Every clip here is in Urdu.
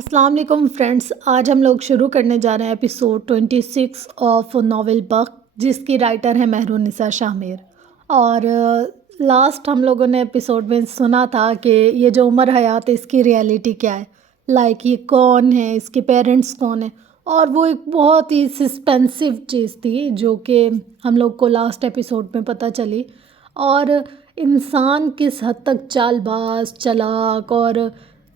السلام علیکم فرینڈس، آج ہم لوگ شروع کرنے جا رہے ہیں ایپیسوڈ 26 آف ناول بخت، جس کی رائٹر ہے مہرالنساء شاہ میر۔ اور لاسٹ ہم لوگوں نے ایپیسوڈ میں سنا تھا کہ یہ جو عمر حیات ہے اس کی ریئلٹی کیا ہے، لائک یہ کون ہے، اس کے پیرنٹس کون ہیں، اور وہ ایک بہت ہی سسپینسو چیز تھی جو کہ ہم لوگ کو لاسٹ ایپیسوڈ میں پتہ چلی۔ اور انسان کس حد تک چال باز، چلاک اور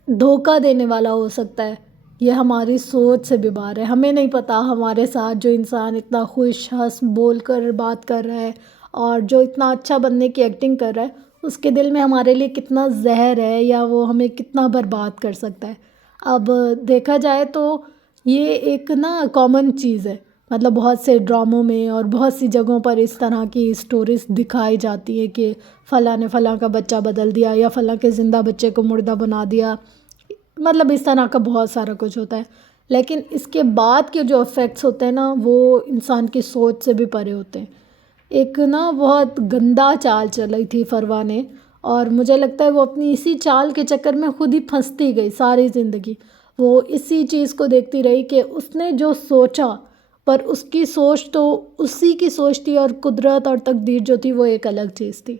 دھوکہ دینے والا ہو سکتا ہے، یہ ہماری سوچ سے بھی باہر ہے۔ ہمیں نہیں پتہ ہمارے ساتھ جو انسان اتنا خوش ہنس بول کر بات کر رہا ہے اور جو اتنا اچھا بننے کی ایکٹنگ کر رہا ہے، اس کے دل میں ہمارے لیے کتنا زہر ہے یا وہ ہمیں کتنا برباد کر سکتا ہے۔ اب دیکھا جائے تو یہ ایک کامن چیز ہے، مطلب بہت سے ڈراموں میں اور بہت سی جگہوں پر اس طرح کی سٹوریز دکھائی جاتی ہے کہ فلاں نے فلاں کا بچہ بدل دیا یا فلاں کے زندہ بچے کو مردہ بنا دیا، مطلب اس طرح کا بہت سارا کچھ ہوتا ہے۔ لیکن اس کے بعد کے جو افیکٹس ہوتے ہیں وہ انسان کی سوچ سے بھی پرے ہوتے ہیں۔ ایک بہت گندا چال چلی تھی فروا نے، اور مجھے لگتا ہے وہ اپنی اسی چال کے چکر میں خود ہی پھنستی گئی ساری زندگی۔ وہ اسی چیز کو دیکھتی رہی کہ اس نے جو سوچا، پر اس کی سوچ تو اسی کی سوچ تھی اور قدرت اور تقدیر جو تھی وہ ایک الگ چیز تھی۔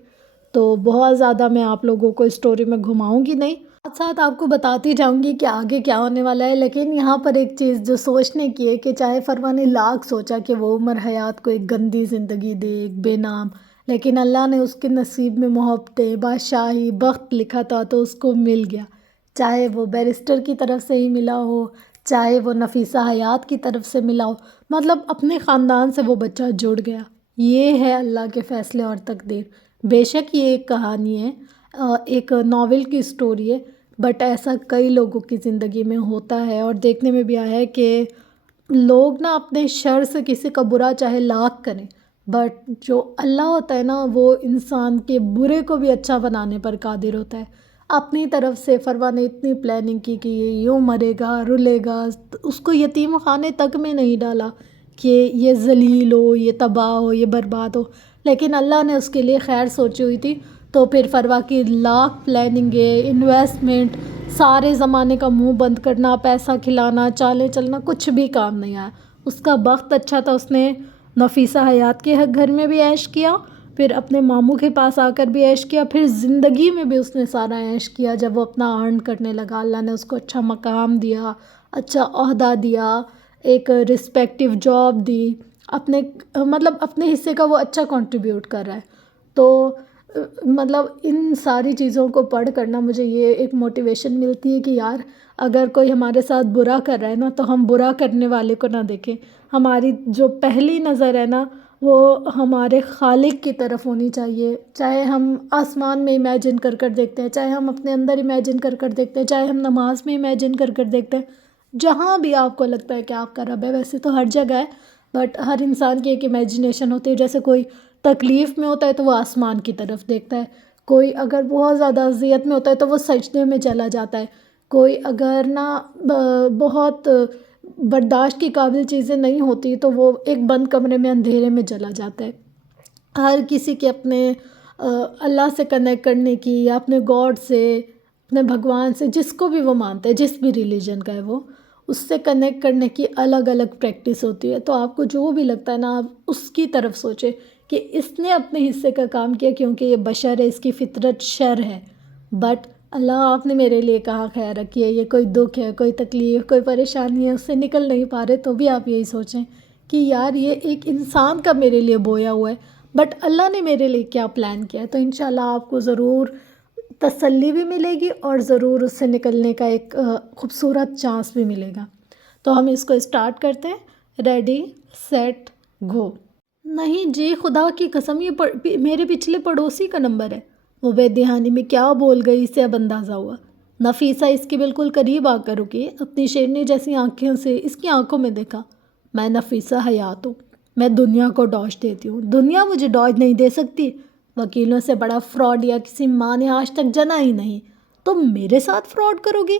تو بہت زیادہ میں آپ لوگوں کو اسٹوری میں گھماؤں گی نہیں، ساتھ ساتھ آپ کو بتاتی جاؤں گی کہ آگے کیا ہونے والا ہے۔ لیکن یہاں پر ایک چیز جو سوچنے کی ہے کہ چاہے فروا نے لاکھ سوچا کہ وہ عمر حیات کو ایک گندی زندگی دے، ایک بے نام، لیکن اللہ نے اس کے نصیب میں محبتیں، بادشاہی، بخت لکھا تھا تو اس کو مل گیا، چاہے وہ بیرسٹر کی طرف سے ہی ملا ہو، چاہے وہ نفیسہ حیات کی طرف سے ملا ہو، مطلب اپنے خاندان سے وہ بچہ جڑ گیا۔ یہ ہے اللہ کے فیصلے اور تقدیر۔ بے شک یہ ایک کہانی ہے، ایک ناول کی سٹوری ہے، بٹ ایسا کئی لوگوں کی زندگی میں ہوتا ہے، اور دیکھنے میں بھی آیا ہے کہ لوگ اپنے شر سے کسی کا برا چاہے لاکھ کریں، بٹ جو اللہ ہوتا ہے وہ انسان کے برے کو بھی اچھا بنانے پر قادر ہوتا ہے۔ اپنی طرف سے فروا نے اتنی پلاننگ کی کہ یہ یوں مرے گا، رلے گا، اس کو یتیم خانے تک میں نہیں ڈالا کہ یہ ذلیل ہو، یہ تباہ ہو، یہ برباد ہو، لیکن اللہ نے اس کے لیے خیر سوچی ہوئی تھی۔ تو پھر فروا کی لاکھ پلاننگیں، انویسٹمنٹ، سارے زمانے کا منہ بند کرنا، پیسہ کھلانا، چالیں چلنا، کچھ بھی کام نہیں آیا۔ اس کا بخت اچھا تھا، اس نے نفیسہ حیات کے گھر میں بھی عیش کیا، پھر اپنے ماموں کے پاس آ کر بھی عیش کیا، پھر زندگی میں بھی اس نے سارا عیش کیا۔ جب وہ اپنا ارن کرنے لگا، اللہ نے اس کو اچھا مقام دیا، اچھا عہدہ دیا، ایک رسپیکٹیو جاب دی، اپنے حصے کا وہ اچھا کنٹریبیوٹ کر رہا ہے۔ تو مطلب ان ساری چیزوں کو پڑھ کر مجھے یہ ایک موٹیویشن ملتی ہے کہ یار اگر کوئی ہمارے ساتھ برا کر رہا ہے تو ہم برا کرنے والے کو نہ دیکھیں، ہماری جو پہلی نظر ہے وہ ہمارے خالق کی طرف ہونی چاہیے۔ چاہے ہم آسمان میں امیجن کر کر دیکھتے ہیں، چاہے ہم اپنے اندر امیجن کر کر دیکھتے ہیں، چاہے ہم نماز میں امیجن کر کر دیکھتے ہیں، جہاں بھی آپ کو لگتا ہے کہ آپ کا رب ہے، ویسے تو ہر جگہ ہے، بٹ ہر انسان کی ایک امیجنیشن ہوتی ہے۔ جیسے کوئی تکلیف میں ہوتا ہے تو وہ آسمان کی طرف دیکھتا ہے، کوئی اگر بہت زیادہ اذیت میں ہوتا ہے تو وہ سجدے میں چلا جاتا ہے، کوئی اگر بہت برداشت کی قابل چیزیں نہیں ہوتی تو وہ ایک بند کمرے میں اندھیرے میں چلا جاتا ہے۔ ہر کسی کے اپنے اللہ سے کنیکٹ کرنے کی، یا اپنے گاڈ سے، اپنے بھگوان سے، جس کو بھی وہ مانتا ہے، جس بھی ریلیجن کا ہے وہ، اس سے کنیکٹ کرنے کی الگ الگ پریکٹس ہوتی ہے۔ تو آپ کو جو بھی لگتا ہے آپ اس کی طرف سوچیں کہ اس نے اپنے حصے کا کام کیا، کیونکہ یہ بشر ہے، اس کی فطرت شر ہے، بٹ اللہ آپ نے میرے لیے کہاں خیر رکھی ہے، یہ کوئی دکھ ہے، کوئی تکلیف، کوئی پریشانی ہے، اس سے نکل نہیں پا رہے، تو بھی آپ یہی سوچیں کہ یار یہ ایک انسان کا میرے لیے بویا ہوا ہے، بٹ اللہ نے میرے لیے کیا پلان کیا ہے۔ تو انشاءاللہ آپ کو ضرور تسلی بھی ملے گی اور ضرور اس سے نکلنے کا ایک خوبصورت چانس بھی ملے گا۔ تو ہم اس کو اسٹارٹ کرتے ہیں، ریڈی سیٹ گو۔ نہیں جی، خدا کی قسم یہ میرے پچھلے پڑوسی کا نمبر ہے۔ وہ بے دہانی میں کیا بول گئی، اسے اب اندازہ ہوا۔ نفیسہ اس کے بالکل قریب آ کر رکی، اپنی شیرنی جیسی آنکھوں سے اس کی آنکھوں میں دیکھا۔ میں نفیسہ حیات ہوں، میں دنیا کو ڈاج دیتی ہوں، دنیا مجھے ڈاج نہیں دے سکتی۔ وکیلوں سے بڑا فراڈ یا کسی ماں نے آج تک جنا ہی نہیں، تم میرے ساتھ فراڈ کرو گی؟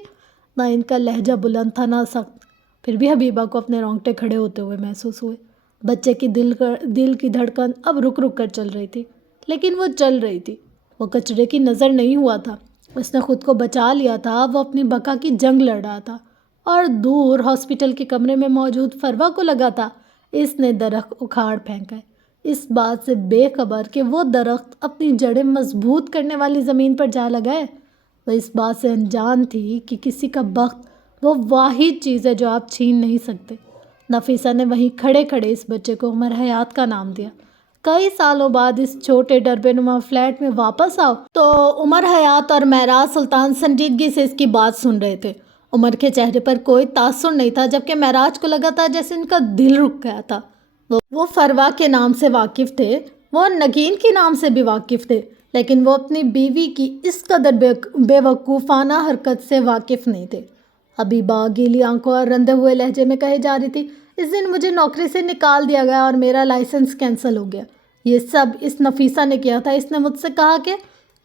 نہ ان کا لہجہ بلند تھا نہ سخت، پھر بھی حبیبہ کو اپنے رونگٹے کھڑے ہوتے ہوئے محسوس ہوئے۔ بچے کی دل کی دھڑکن اب رک رک کر چل رہی تھی، لیکن وہ چل رہی تھی۔ وہ کچرے کی نظر نہیں ہوا تھا، اس نے خود کو بچا لیا تھا، وہ اپنی بقا کی جنگ لڑ رہا تھا۔ اور دور ہاسپٹل کے کمرے میں موجود فروا کو لگا تھا اس نے درخت اکھاڑ پھینکا ہے، اس بات سے بے خبر کہ وہ درخت اپنی جڑیں مضبوط کرنے والی زمین پر جا لگا ہے۔ وہ اس بات سے انجان تھی کہ کسی کا بخت وہ واحد چیز ہے جو آپ چھین نہیں سکتے۔ نفیسہ نے وہیں کھڑے کھڑے اس بچے کو عمر حیات کا نام دیا۔ کئی سالوں بعد اس چھوٹے ڈربے نما فلیٹ میں واپس آؤ تو عمر حیات اور معراج سلطان سنجیدگی سے اس کی بات سن رہے تھے۔ عمر کے چہرے پر کوئی تاثر نہیں تھا، جبکہ معراج کو لگا تھا جیسے ان کا دل رک گیا تھا۔ وہ فروا کے نام سے واقف تھے، وہ نگین کے نام سے بھی واقف تھے، لیکن وہ اپنی بیوی کی اس قدر بے وقوفانہ حرکت سے واقف نہیں تھے۔ حبیبہ گیلی آنکھوں اور رندے ہوئے لہجے میں کہے جا رہی تھی، اس دن مجھے نوکری سے نکال دیا گیا اور میرا لائسنس کینسل ہو گیا۔ یہ سب اس نفیسہ نے کیا تھا۔ اس نے مجھ سے کہا کہ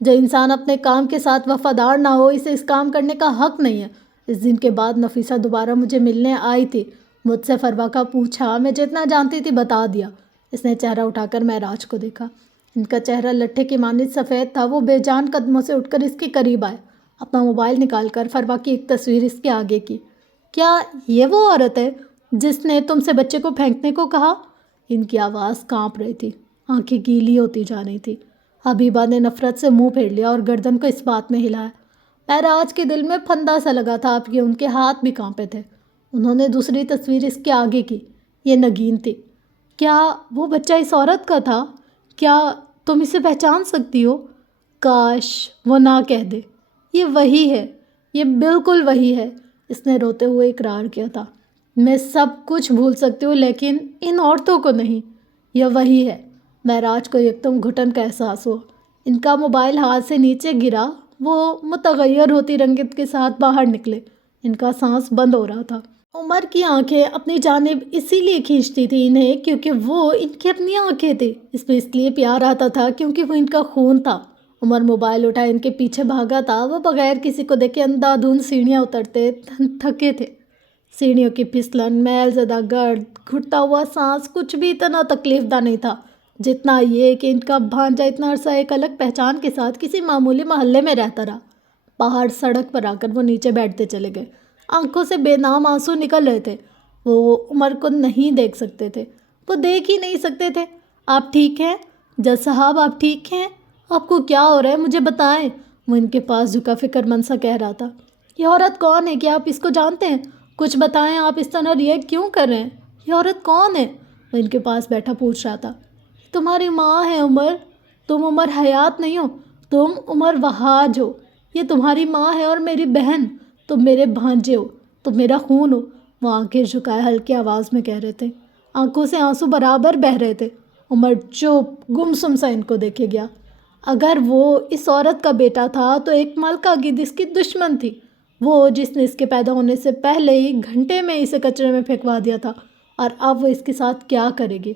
جو انسان اپنے کام کے ساتھ وفادار نہ ہو اسے اس کام کرنے کا حق نہیں ہے۔ اس دن کے بعد نفیسہ دوبارہ مجھے ملنے آئی تھی، مجھ سے فروا کا پوچھا، میں جتنا جانتی تھی بتا دیا۔ اس نے چہرہ اٹھا کر معراج کو دیکھا، ان کا چہرہ لٹھے کی مانند سفید تھا۔ وہ بے جان قدموں سے اٹھ کر اس کے قریب آئے، اپنا موبائل نکال کر فروا کی ایک تصویر اس کے آگے کی۔ کیا یہ وہ عورت ہے جس نے تم سے بچے کو پھینکنے کو کہا؟ ان کی آواز کانپ رہی تھی، آنکھیں گیلی ہوتی جا رہی تھی۔ حبیبہ نے نفرت سے منہ پھیر لیا اور گردن کو اس بات میں ہلایا۔ معراج کے دل میں پھندا سا لگا تھا، اب کہ ان کے ہاتھ بھی کانپے تھے۔ انہوں نے دوسری تصویر اس کے آگے کی، یہ نگین تھی۔ کیا وہ بچہ اس عورت کا تھا؟ کیا تم اسے پہچان سکتی ہو؟ کاش وہ نہ کہہ دے۔ یہ وہی ہے، یہ بالکل وہی ہے، اس نے روتے ہوئے اقرار کیا تھا۔ میں سب کچھ بھول سکتی ہوں لیکن ان عورتوں کو نہیں۔ یہ وہی ہے۔ معراج کو یکدم گھٹن کا احساس ہوا، ان کا موبائل ہاتھ سے نیچے گرا، وہ متغیر ہوتی رنگت کے ساتھ باہر نکلے، ان کا سانس بند ہو رہا تھا۔ عمر کی آنکھیں اپنی جانب اسی لیے کھینچتی تھی انہیں کیونکہ وہ ان کی اپنی آنکھیں تھیں، اس میں اس لیے پیار آتا تھا کیونکہ وہ ان کا خون تھا۔ عمر موبائل اٹھائے ان کے پیچھے بھاگا تھا، وہ بغیر کسی کو دیکھے اندھا دھند سیڑھیاں اترتے تھکے تھے۔ سیڑھیوں کی پھسلن، میل زدہ گرد، گھٹتا ہوا سانس، کچھ بھی اتنا تکلیف دہ نہیں تھا جتنا یہ کہ ان کا بھانجا اتنا عرصہ ایک الگ پہچان کے ساتھ کسی معمولی محلے میں رہتا رہا۔ باہر سڑک پر آ کر وہ نیچے بیٹھتے چلے گئے، آنکھوں سے بے نام آنسو نکل رہے تھے۔ وہ عمر کو نہیں دیکھ سکتے تھے، وہ دیکھ ہی نہیں سکتے تھے۔ آپ ٹھیک ہیں جج صاحب؟ آپ ٹھیک ہیں؟ آپ کو کیا ہو رہا ہے؟ مجھے بتائیں، وہ ان کے پاس جھکا فکر مند سا کہہ رہا تھا۔ یہ عورت کون ہے؟ کیا آپ اس کو جانتے ہیں؟ کچھ بتائیں، آپ اس طرح ریئیکٹ کیوں کر رہے ہیں؟ یہ عورت کون ہے؟ وہ ان کے پاس بیٹھا پوچھ رہا تھا۔ تمہاری ماں ہے عمر، تم عمر حیات نہیں ہو، تم عمر وہاج ہو۔ یہ تمہاری ماں ہے اور میری بہن، تم میرے بھانجے ہو، تم میرا خون ہو، وہ آنکھیں جھکائے ہلکی آواز میں کہہ رہے تھے، آنکھوں سے آنسو برابر بہہ رہے تھے۔ عمر چپ گمسم سا ان کو دیکھے گیا۔ اگر وہ اس عورت کا بیٹا تھا تو ایک ملکہ گید اس کی دشمن تھی، وہ جس نے اس کے پیدا ہونے سے پہلے ہی گھنٹے میں اسے کچرے میں پھینکوا دیا تھا، اور اب وہ اس کے ساتھ کیا کرے گی؟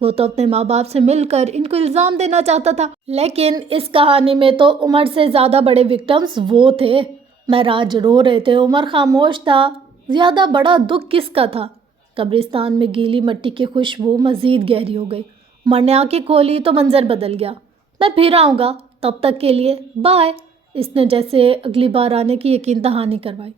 وہ تو اپنے ماں باپ سے مل کر ان کو الزام دینا چاہتا تھا، لیکن اس کہانی میں تو عمر سے زیادہ بڑے وکٹمز وہ تھے۔ معراج رو رہے تھے، عمر خاموش تھا۔ زیادہ بڑا دکھ کس کا تھا؟ قبرستان میں گیلی مٹی کی خوشبو مزید گہری ہو گئی۔ عمر نے آنکھیں کھولی تو منظر بدل گیا۔ میں پھر آؤں گا، تب تک کے لیے بائے، اس نے جیسے اگلی بار آنے کی یقین دہانی کروائی۔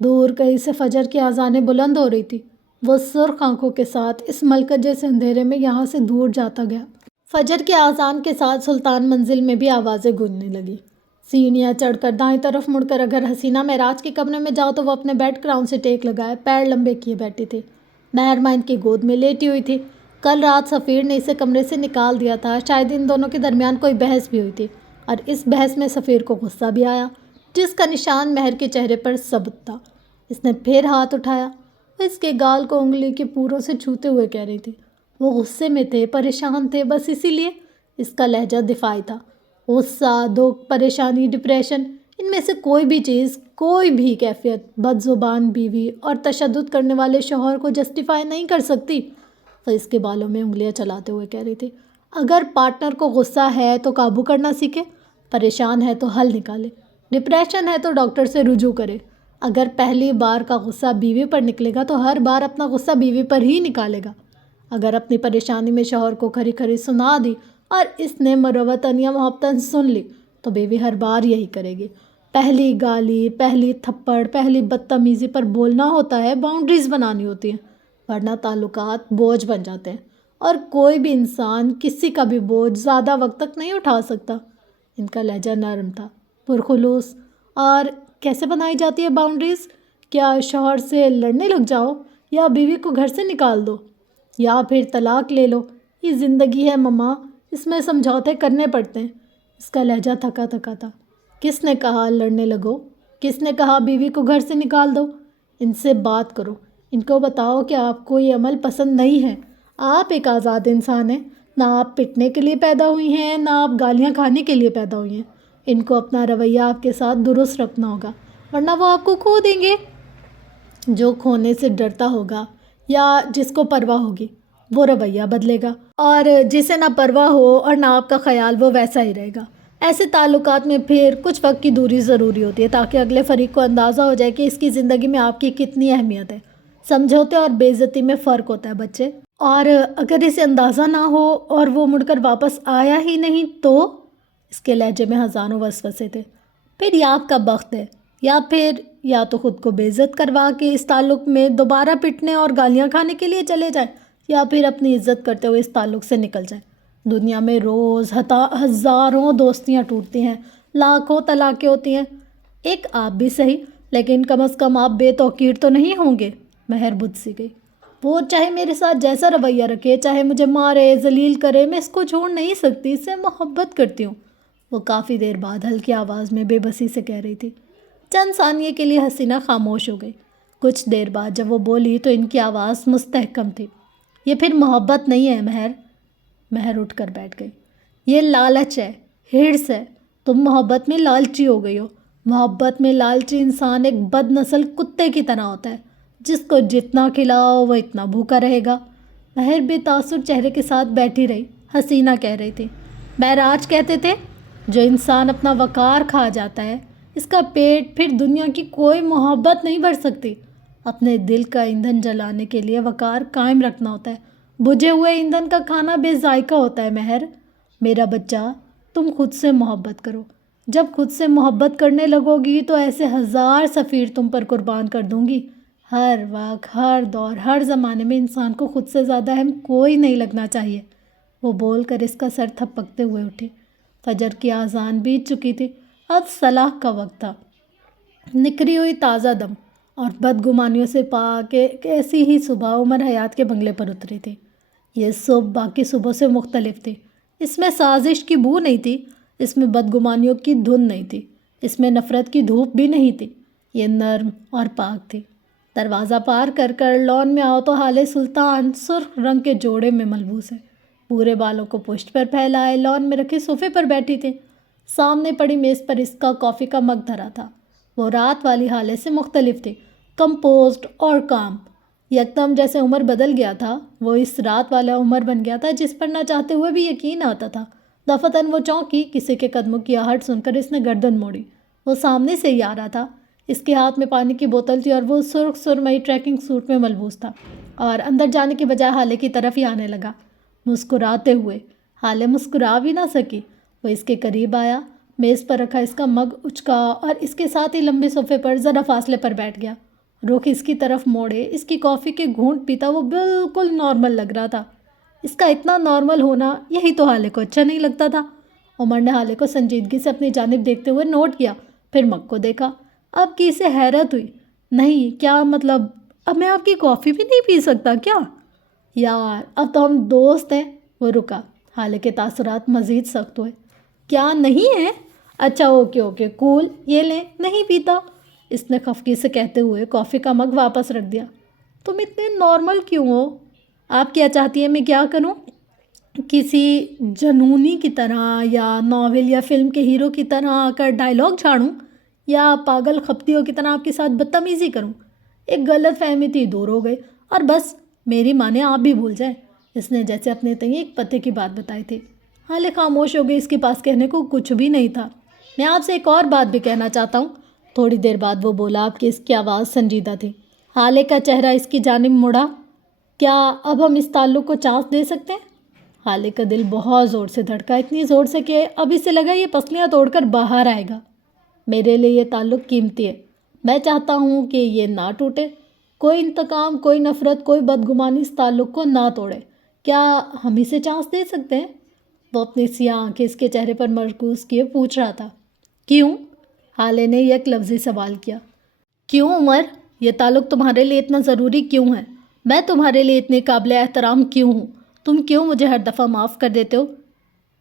دور کہیں سے فجر کی اذانیں بلند ہو رہی تھی۔ وہ سرخ آنکھوں کے ساتھ اس ملکہ جیسے اندھیرے میں یہاں سے دور جاتا گیا۔ فجر کے اذان کے ساتھ سلطان منزل میں بھی آوازیں گونجنے لگی۔ سیڑھیاں چڑھ کر دائیں طرف مڑ کر اگر حسینہ معراج کے کمرے میں جاؤ تو وہ اپنے بیڈ کراؤن سے ٹیک لگائے پیر لمبے کیے بیٹھی تھی۔ مہرمہ ان کی گود میں لیٹی ہوئی تھی۔ کل رات سفیر نے اسے کمرے سے نکال دیا تھا، شاید ان دونوں کے درمیان کوئی بحث بھی ہوئی تھی، اور اس بحث میں سفیر کو غصہ بھی آیا، جس کا نشان مہر کے چہرے پر ثبت تھا۔ اس نے پھر ہاتھ اٹھایا، وہ اس کے گال کو انگلی کے پوروں سے چھوتے ہوئے کہہ رہی تھی۔ وہ غصے میں تھے، پریشان تھے، بس اسی لیے اس کا لہجہ دفاعی تھا۔ غصہ، دکھ، پریشانی، ڈپریشن، ان میں سے کوئی بھی چیز، کوئی بھی کیفیت بد زبان بیوی اور تشدد کرنے والے شوہر کو جسٹیفائی نہیں کر سکتی۔ وہ اس کے بالوں میں انگلیاں چلاتے ہوئے کہہ رہی تھی، اگر پارٹنر کو غصہ ہے تو قابو کرنا سیکھے، پریشان ہے تو حل نکالے، ڈپریشن ہے تو ڈاکٹر سے رجوع کرے۔ اگر پہلی بار کا غصہ بیوی پر نکلے گا تو ہر بار اپنا غصہ بیوی پر ہی نکالے گا۔ اگر اپنی پریشانی میں شوہر کو کھری کھری سنا دی اور اس نے مروتاً یا محبتاً سن لی تو بیوی ہر بار یہی کرے گی۔ پہلی گالی، پہلی تھپڑ، پہلی بدتمیزی پر بولنا ہوتا ہے، باؤنڈریز بنانی ہوتی ہیں، ورنہ تعلقات بوجھ بن جاتے ہیں اور کوئی بھی انسان کسی کا بھی بوجھ زیادہ وقت تک نہیں اٹھا سکتا۔ ان کا لہجہ نرم تھا، پرخلوص۔ اور کیسے بنائی جاتی ہے باؤنڈریز؟ کیا شوہر سے لڑنے لگ جاؤ، یا بیوی کو گھر سے نکال دو، یا پھر طلاق لے لو؟ یہ زندگی ہے مما، اس میں سمجھوتے کرنے پڑتے ہیں۔ اس کا لہجہ تھکا تھکا تھا۔ کس نے کہا لڑنے لگو؟ کس نے کہا بیوی کو گھر سے نکال دو؟ ان سے بات کرو، ان کو بتاؤ کہ آپ کو یہ عمل پسند نہیں ہے۔ آپ ایک آزاد انسان ہیں، نہ آپ پٹنے کے لیے پیدا ہوئی ہیں، نہ آپ گالیاں کھانے کے لیے پیدا ہوئی ہیں۔ ان کو اپنا رویہ آپ کے ساتھ درست رکھنا ہوگا، ورنہ وہ آپ کو کھو دیں گے۔ جو کھونے سے ڈرتا ہوگا یا جس کو پرواہ ہوگی وہ رویہ بدلے گا، اور جسے نہ پرواہ ہو اور نہ آپ کا خیال، وہ ویسا ہی رہے گا۔ ایسے تعلقات میں پھر کچھ وقت کی دوری ضروری ہوتی ہے تاکہ اگلے فریق کو اندازہ ہو جائے کہ اس کی زندگی میں آپ کی کتنی اہمیت ہے۔ سمجھوتے اور بے عزتی میں فرق ہوتا ہے بچے، اور اگر اسے اندازہ نہ ہو اور وہ مڑ کر واپس آیا ہی نہیں تو؟ اس کے لہجے میں ہزاروں وسوسے تھے۔ پھر یا آپ کا بخت ہے، یا پھر یا تو خود کو بے عزت کروا کے اس تعلق میں دوبارہ پٹنے اور گالیاں کھانے کے لیے چلے جائیں، یا پھر اپنی عزت کرتے ہوئے اس تعلق سے نکل جائیں۔ دنیا میں روز ہزاروں دوستیاں ٹوٹتی ہیں، لاکھوں طلاقیں ہوتی ہیں، ایک آپ بھی صحیح، لیکن کم از کم آپ بے توقیر تو نہیں ہوں گے۔ مہر بدھ سی گئی۔ وہ چاہے میرے ساتھ جیسا رویہ رکھے، چاہے مجھے مارے، ذلیل کرے، میں اس کو چھوڑ نہیں سکتی، اس سے محبت کرتی ہوں۔ وہ کافی دیر بعد ہلکی آواز میں بے بسی سے کہہ رہی تھی۔ چند ثانیے کے لیے حسینہ خاموش ہو گئی۔ کچھ دیر بعد جب وہ بولی تو ان کی آواز مستحکم تھی۔ یہ پھر محبت نہیں ہے مہر۔ مہر اٹھ کر بیٹھ گئی۔ یہ لالچ ہے، ہرس ہے۔ تم محبت میں لالچی ہو گئی ہو۔ محبت میں لالچی انسان ایک بد نسل کتے کی طرح ہوتا ہے، جس کو جتنا کھلاؤ وہ اتنا بھوکا رہے گا۔ مہر بے تاثر چہرے کے ساتھ بیٹھی رہی۔ حسینہ کہہ رہی تھی، معراج کہتے تھے، جو انسان اپنا وقار کھا جاتا ہے، اس کا پیٹ پھر دنیا کی کوئی محبت نہیں بھر سکتی۔ اپنے دل کا ایندھن جلانے کے لیے وقار قائم رکھنا ہوتا ہے۔ بجھے ہوئے ایندھن کا کھانا بے ذائقہ ہوتا ہے مہر۔ میرا بچہ، تم خود سے محبت کرو۔ جب خود سے محبت کرنے لگو گی تو ایسے ہزار سفیر تم پر قربان کر دوں گی۔ ہر وقت، ہر دور، ہر زمانے میں انسان کو خود سے زیادہ اہم کوئی نہیں لگنا چاہیے۔ وہ بول کر اس کا سر تھپکتے ہوئے اٹھی۔ فجر کی اذان بیت چکی تھی، اب صلاح کا وقت تھا۔ نکری ہوئی تازہ دم اور بدگمانیوں سے پاک ایک ایسی ہی صبح عمر حیات کے بنگلے پر اتری تھی۔ یہ صبح باقی صبح سے مختلف تھی۔ اس میں سازش کی بو نہیں تھی، اس میں بدگمانیوں کی دھن نہیں تھی، اس میں نفرت کی دھوپ بھی نہیں تھی۔ یہ نرم اور پاک تھی۔ دروازہ پار کر کر لان میں آؤ تو حال سلطان سرخ رنگ کے جوڑے میں ملبوس ہے، پورے بالوں کو پشت پر پھیلائے لان میں رکھے صوفے پر بیٹھی تھی۔ سامنے پڑی میز پر اس کا کافی کا مگ دھرا تھا۔ وہ رات والی حالے سے مختلف تھی، کمپوزڈ اور کام۔ یکدم جیسے عمر بدل گیا تھا، وہ اس رات والا عمر بن گیا تھا جس پر نہ چاہتے ہوئے بھی یقین آتا تھا۔ دفتن وہ چونکی، کسی کے قدموں کی آہٹ سن کر اس نے گردن موڑی۔ وہ سامنے سے ہی آ رہا تھا۔ اس کے ہاتھ میں پانی کی بوتل تھی اور وہ سرخ سرمئی ٹریکنگ سوٹ میں ملبوس تھا، اور اندر جانے کی بجائے حالے کی طرف ہی آنے لگا، مسکراتے ہوئے۔ حالے مسکرا بھی نہ سکی۔ وہ اس کے قریب آیا، میز پر رکھا اس کا مگ اچکا اور اس کے ساتھ ہی لمبے صوفے پر ذرا فاصلے پر بیٹھ گیا۔ رخ اس کی طرف موڑے اس کی کافی کے گھونٹ پیتا وہ بالکل نارمل لگ رہا تھا۔ اس کا اتنا نارمل ہونا، یہی تو حالے کو اچھا نہیں لگتا تھا۔ عمر نے حالے کو سنجیدگی سے اپنی جانب دیکھتے ہوئے نوٹ کیا، پھر مگ کو دیکھا۔ اب کی اسے حیرت ہوئی۔ نہیں، کیا مطلب، اب میں آپ کی کافی بھی نہیں پی سکتا کیا؟ یار، اب تو ہم دوست ہیں۔ وہ رکا۔ حالے کے تاثرات مزید سخت ہوئے۔ کیا نہیں ہے؟ اچھا، اوکے کول، یہ لیں، نہیں پیتا، اس نے خفگی سے کہتے ہوئے کافی کا مگ واپس رکھ دیا۔ تم اتنے نارمل کیوں ہو؟ آپ کیا چاہتی ہیں میں کیا کروں؟ کسی جنونی کی طرح، یا ناول یا فلم کے ہیرو کی طرح آ کر ڈائیلاگ جھاڑوں، یا پاگل خپتیوں کی طرح آپ کے ساتھ بدتمیزی کروں؟ ایک غلط فہمی تھی، دور ہو گئی، اور بس میری مانے آپ بھی بھول جائیں۔ اس نے جیسے اپنے تئیں ایک پتے کی بات بتائی تھی۔ حالے خاموش ہو گئی، اس کے پاس کہنے کو کچھ بھی نہیں تھا۔ میں آپ سے ایک اور بات بھی کہنا چاہتا ہوں۔ تھوڑی دیر بعد وہ بولا، آپ کی اس کی آواز سنجیدہ تھی۔ حالے کا چہرہ اس کی جانب مڑا۔ کیا اب ہم اس تعلق کو چانس دے سکتے ہیں؟ حالے کا دل بہت زور سے دھڑکا، اتنی زور سے کہ اب اسے لگا یہ پسلیاں توڑ کر باہر آئے گا۔ میرے لیے یہ تعلق قیمتی ہے، میں چاہتا ہوں کہ یہ نہ ٹوٹے۔ کوئی انتقام، کوئی نفرت، کوئی بدگمانی اس تعلق کو نہ توڑے۔ کیا ہم اسے چانس دے سکتے ہیں؟ وہ اپنی سیاہ آنکھیں اس کے چہرے پر مرکوز کیے پوچھ رہا تھا۔ کیوں؟ حالے نے یک لفظی سوال کیا۔ کیوں عمر؟ یہ تعلق تمہارے لیے اتنا ضروری کیوں ہے؟ میں تمہارے لیے اتنی قابل احترام کیوں ہوں؟ تم کیوں مجھے ہر دفعہ معاف کر دیتے ہو؟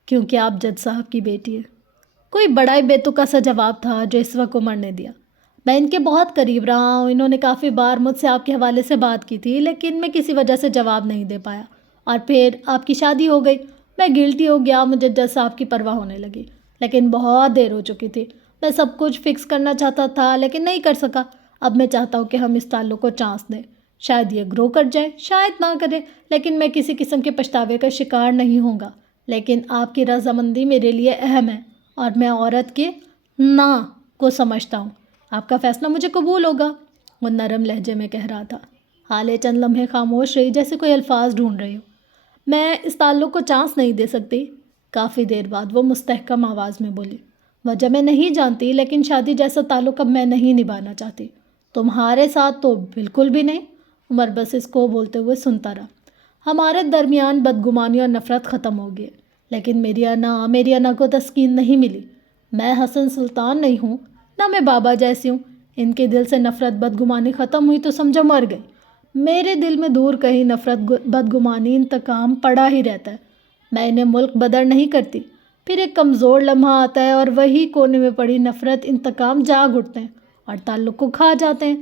کیونکہ آپ جج صاحب کی بیٹی ہے۔ کوئی بڑا ہی بے تکا سا جواب تھا جو اس وقت عمر نے دیا۔ میں ان کے بہت قریب رہا ہوں، انہوں نے کافی بار مجھ سے آپ کے حوالے سے بات کی تھی، لیکن میں کسی وجہ سے جواب نہیں دے پایا، اور پھر آپ کی شادی ہو گئی۔ میں گلٹی ہو گیا، مجھے جج صاحب کی پرواہ ہونے لگی، لیکن بہت دیر ہو چکی تھی۔ میں سب کچھ فکس کرنا چاہتا تھا لیکن نہیں کر سکا۔ اب میں چاہتا ہوں کہ ہم اس تعلق کو چانس دیں، شاید یہ گرو کر جائے، شاید نہ کرے، لیکن میں کسی قسم کے پچھتاوے کا شکار نہیں ہوں گا۔ لیکن آپ کی رضامندی میرے لیے اہم ہے، اور میں عورت کے نا کو سمجھتا ہوں۔ آپ کا فیصلہ مجھے قبول ہوگا، وہ نرم لہجے میں کہہ رہا تھا۔ حالے چند لمحے خاموش رہی، جیسے کوئی الفاظ ڈھونڈ رہی ہو۔ میں اس تعلق کو چانس نہیں دے سکتی، کافی دیر بعد وہ مستحکم آواز میں بولی۔ وجہ میں نہیں جانتی، لیکن شادی جیسا تعلق اب میں نہیں نبھانا چاہتی۔ تمہارے ساتھ تو بالکل بھی نہیں۔ عمر بس اس کو بولتے ہوئے سنتا رہا۔ ہمارے درمیان بدگمانی اور نفرت ختم ہو گئی، لیکن میری انا کو تسکین نہیں ملی۔ میں حسن سلطان نہیں ہوں، نہ میں بابا جیسی ہوں۔ ان کے دل سے نفرت بدگمانی ختم ہوئی تو سمجھو مر گئی۔ میرے دل میں دور کہیں نفرت بدگمانی انتقام پڑا ہی رہتا ہے۔ میں انہیں ملک بدر نہیں کرتی، پھر ایک کمزور لمحہ آتا ہے اور وہی کونے میں پڑی نفرت انتقام جاگ اٹھتے ہیں اور تعلق کو کھا جاتے ہیں۔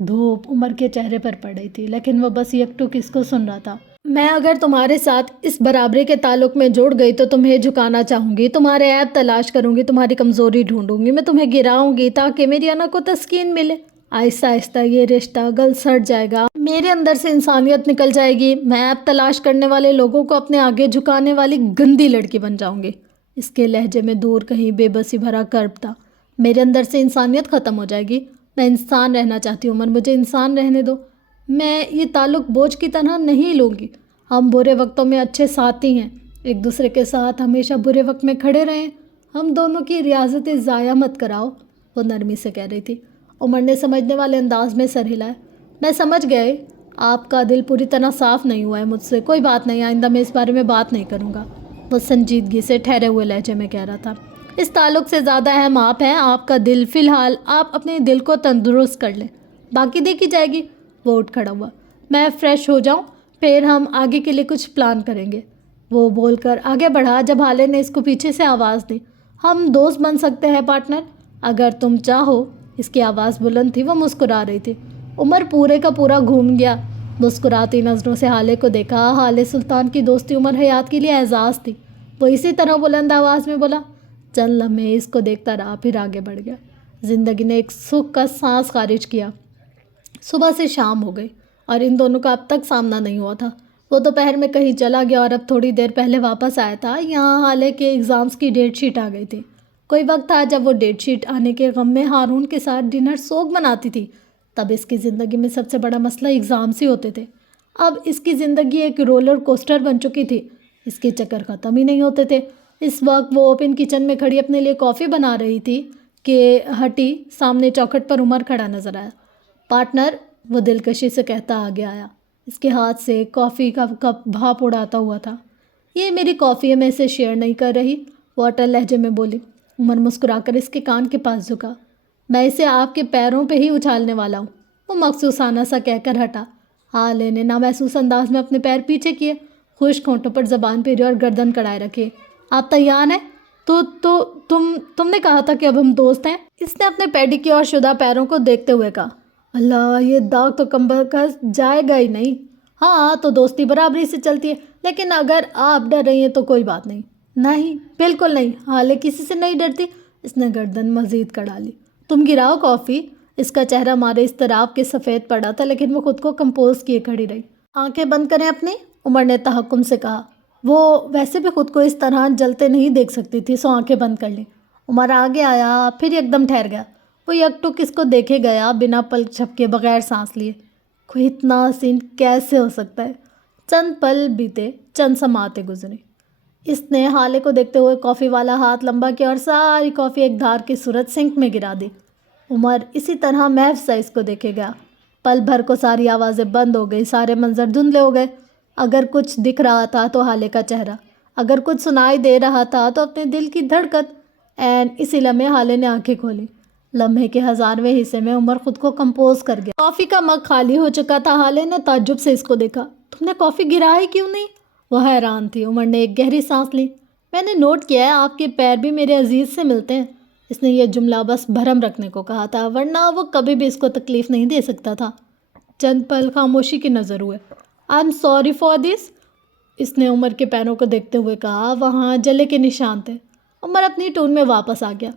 دھوپ عمر کے چہرے پر پڑ رہی تھی، لیکن وہ بس یک ٹک اس کو سن رہا تھا۔ میں اگر تمہارے ساتھ اس برابری کے تعلق میں جڑ گئی تو تمہیں جھکانا چاہوں گی، تمہارے عیب تلاش کروں گی، تمہاری کمزوری ڈھونڈوں گی، میں تمہیں گراؤں گی تاکہ میری انا کو تسکین ملے۔ آہستہ آہستہ یہ رشتہ گل سڑ جائے گا، میرے اندر سے انسانیت نکل جائے گی، میں عیب تلاش کرنے والے لوگوں کو اپنے آگے جھکانے والی گندی لڑکی بن جاؤں گی۔ اس کے لہجے میں دور کہیں بے بسی بھرا کرب تھا۔ میرے اندر سے انسانیت ختم ہو جائے گی، میں انسان رہنا چاہتی ہوں عمر، مجھے انسان رہنے دو۔ میں یہ تعلق بوجھ کی طرح نہیں لوں گی۔ ہم برے وقتوں میں اچھے ساتھی ہیں، ایک دوسرے کے ساتھ ہمیشہ برے وقت میں کھڑے رہیں۔ ہم دونوں کی ریاضتیں ضائع مت کراؤ، وہ نرمی سے کہہ رہی تھی۔ عمر نے سمجھنے والے انداز میں سر ہلایا۔ میں سمجھ گئے، آپ کا دل پوری طرح صاف نہیں ہوا ہے مجھ سے، کوئی بات نہیں، آئندہ میں اس بارے میں بات نہیں کروں گا، وہ سنجیدگی سے ٹھہرے ہوئے لہجے میں کہہ رہا تھا۔ اس تعلق سے زیادہ اہم آپ ہیں، آپ کا دل۔ فی الحال آپ اپنے دل کو تندرست کر لیں، باقی دیکھی جائے گی۔ وہ اٹھ کھڑا ہوا۔ میں فریش ہو جاؤں، پھر ہم آگے کے لیے کچھ پلان کریں گے، وہ بول کر آگے بڑھا۔ جب حالے نے اس کو پیچھے سے آواز دی، ہم دوست بن سکتے ہیں پارٹنر، اگر تم چاہو۔ اس کی آواز بلند تھی، وہ مسکرا رہی تھی۔ عمر پورے کا پورا گھوم گیا، مسکراتی نظروں سے حالے کو دیکھا۔ حالے سلطان کی دوستی عمر حیات کے لیے اعزاز تھی۔ وہ اسی طرح بلند آواز میں بولا۔ چند لمحے اس کو دیکھتا رہا، پھر آگے بڑھ گیا۔ زندگی نے ایک سکھ کا سانس خارج کیا۔ صبح سے شام ہو گئی اور ان دونوں کا اب تک سامنا نہیں ہوا تھا۔ وہ دوپہر میں کہیں چلا گیا اور اب تھوڑی دیر پہلے واپس آیا تھا۔ یہاں حالے کے ایگزامز کی ڈیٹ شیٹ آ گئی تھی۔ کوئی وقت تھا جب وہ ڈیٹ شیٹ آنے کے غم میں ہارون کے ساتھ ڈنر سوگ مناتی تھی، تب اس کی زندگی میں سب سے بڑا مسئلہ ایگزامز ہی ہوتے تھے۔ اب اس کی زندگی ایک رولر کوسٹر بن چکی تھی، اس کے چکر ختم ہی نہیں ہوتے تھے۔ اس وقت وہ اوپن کچن میں کھڑی اپنے لیے کافی بنا رہی تھی کہ ہٹی سامنے چوکھٹ پر عمر کھڑا نظر آیا۔ پارٹنر، وہ دلکشی سے کہتا آگے آیا، اس کے ہاتھ سے کافی کا کپ بھاپ اڑاتا ہوا تھا۔ یہ میری کافی ہے، میں اسے شیئر نہیں کر رہی، وہ اٹل لہجے میں بولی۔ عمر مسکرا کر اس کے کان کے پاس جھکا۔ میں اسے آپ کے پیروں پہ ہی اچھالنے والا ہوں، وہ مخصوصانہ سا کہہ کر ہٹا۔ حالے نے نامحسوس انداز میں اپنے پیر پیچھے کیے، خشک ہونٹوں پر زبان پھیری اور گردن کڑائے رکھے۔ آپ تیار ہیں؟ تو تم نے کہا تھا کہ اب ہم دوست ہیں، اس نے اپنے پیڈیکیور شدہ پیروں کو دیکھتے ہوئے کہا۔ اللہ، یہ داغ تو کمبل کا جائے گا ہی نہیں۔ ہاں تو دوستی برابری سے چلتی ہے، لیکن اگر آپ ڈر رہی ہیں تو کوئی بات نہیں۔ نہیں، بالکل نہیں، حالے کسی سے نہیں ڈرتی، اس نے گردن مزید کڑا لی۔ تم گراؤ کافی، اس کا چہرہ مارے اضطراب کے سفید پڑا تھا، لیکن وہ خود کو کمپوز کیے کھڑی رہی۔ آنکھیں بند کریں اپنی، عمر نے تحکم سے کہا۔ وہ ویسے بھی خود کو اس طرح جلتے نہیں دیکھ سکتی تھی، سو آنکھیں بند کر لیں۔ عمر آگے آیا، پھر ایک دم ٹھہر گیا۔ وہ یک ٹک اس کو دیکھے گیا، بنا پلک جھپکے، بغیر سانس لیے۔ کوئی اتنا حسین کیسے ہو سکتا ہے؟ چند پل بیتے، چند سماعتیں گزری۔ اس نے حالے کو دیکھتے ہوئے کافی والا ہاتھ لمبا کیا اور ساری کافی ایک دھار کی صورت سنک میں گرا دی۔ عمر اسی طرح محض سا اس کو دیکھے گیا۔ پل بھر کو ساری آوازیں بند ہو گئی، سارے منظر دھندلے ہو گئے۔ اگر کچھ دکھ رہا تھا تو حالے کا چہرہ، اگر کچھ سنائی دے رہا تھا تو اپنے دل کی دھڑکن۔ اسی لمحے حالے نے آنکھیں کھولی۔ لمحے کے 1000ویں حصے میں عمر خود کو کمپوز کر گیا۔ کافی کا مگ خالی ہو چکا تھا۔ حالے نے تعجب سے اس کو دیکھا۔ تم نے کافی گرا ہی کیوں نہیں؟ وہ حیران تھی۔ عمر نے ایک گہری سانس لی۔ میں نے نوٹ کیا ہے آپ کے پیر بھی میرے عزیز سے ملتے ہیں۔ اس نے یہ جملہ بس بھرم رکھنے کو کہا تھا، ورنہ وہ کبھی بھی اس کو تکلیف نہیں دے سکتا تھا۔ چند پل خاموشی کی نظر ہوئے۔ I'm sorry for this, اس نے عمر کے پیروں کو دیکھتے ہوئے کہا۔ وہاں جلے کے نشان تھے۔ عمر اپنی ٹون میں واپس آ گیا۔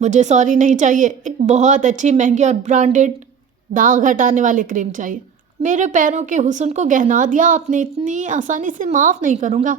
مجھے سوری نہیں چاہیے، ایک بہت اچھی مہنگی اور برانڈڈ داغ ہٹانے والی کریم چاہیے۔ میرے پیروں کے حسن کو گہنا دیا آپ نے، اتنی آسانی سے معاف نہیں کروں گا۔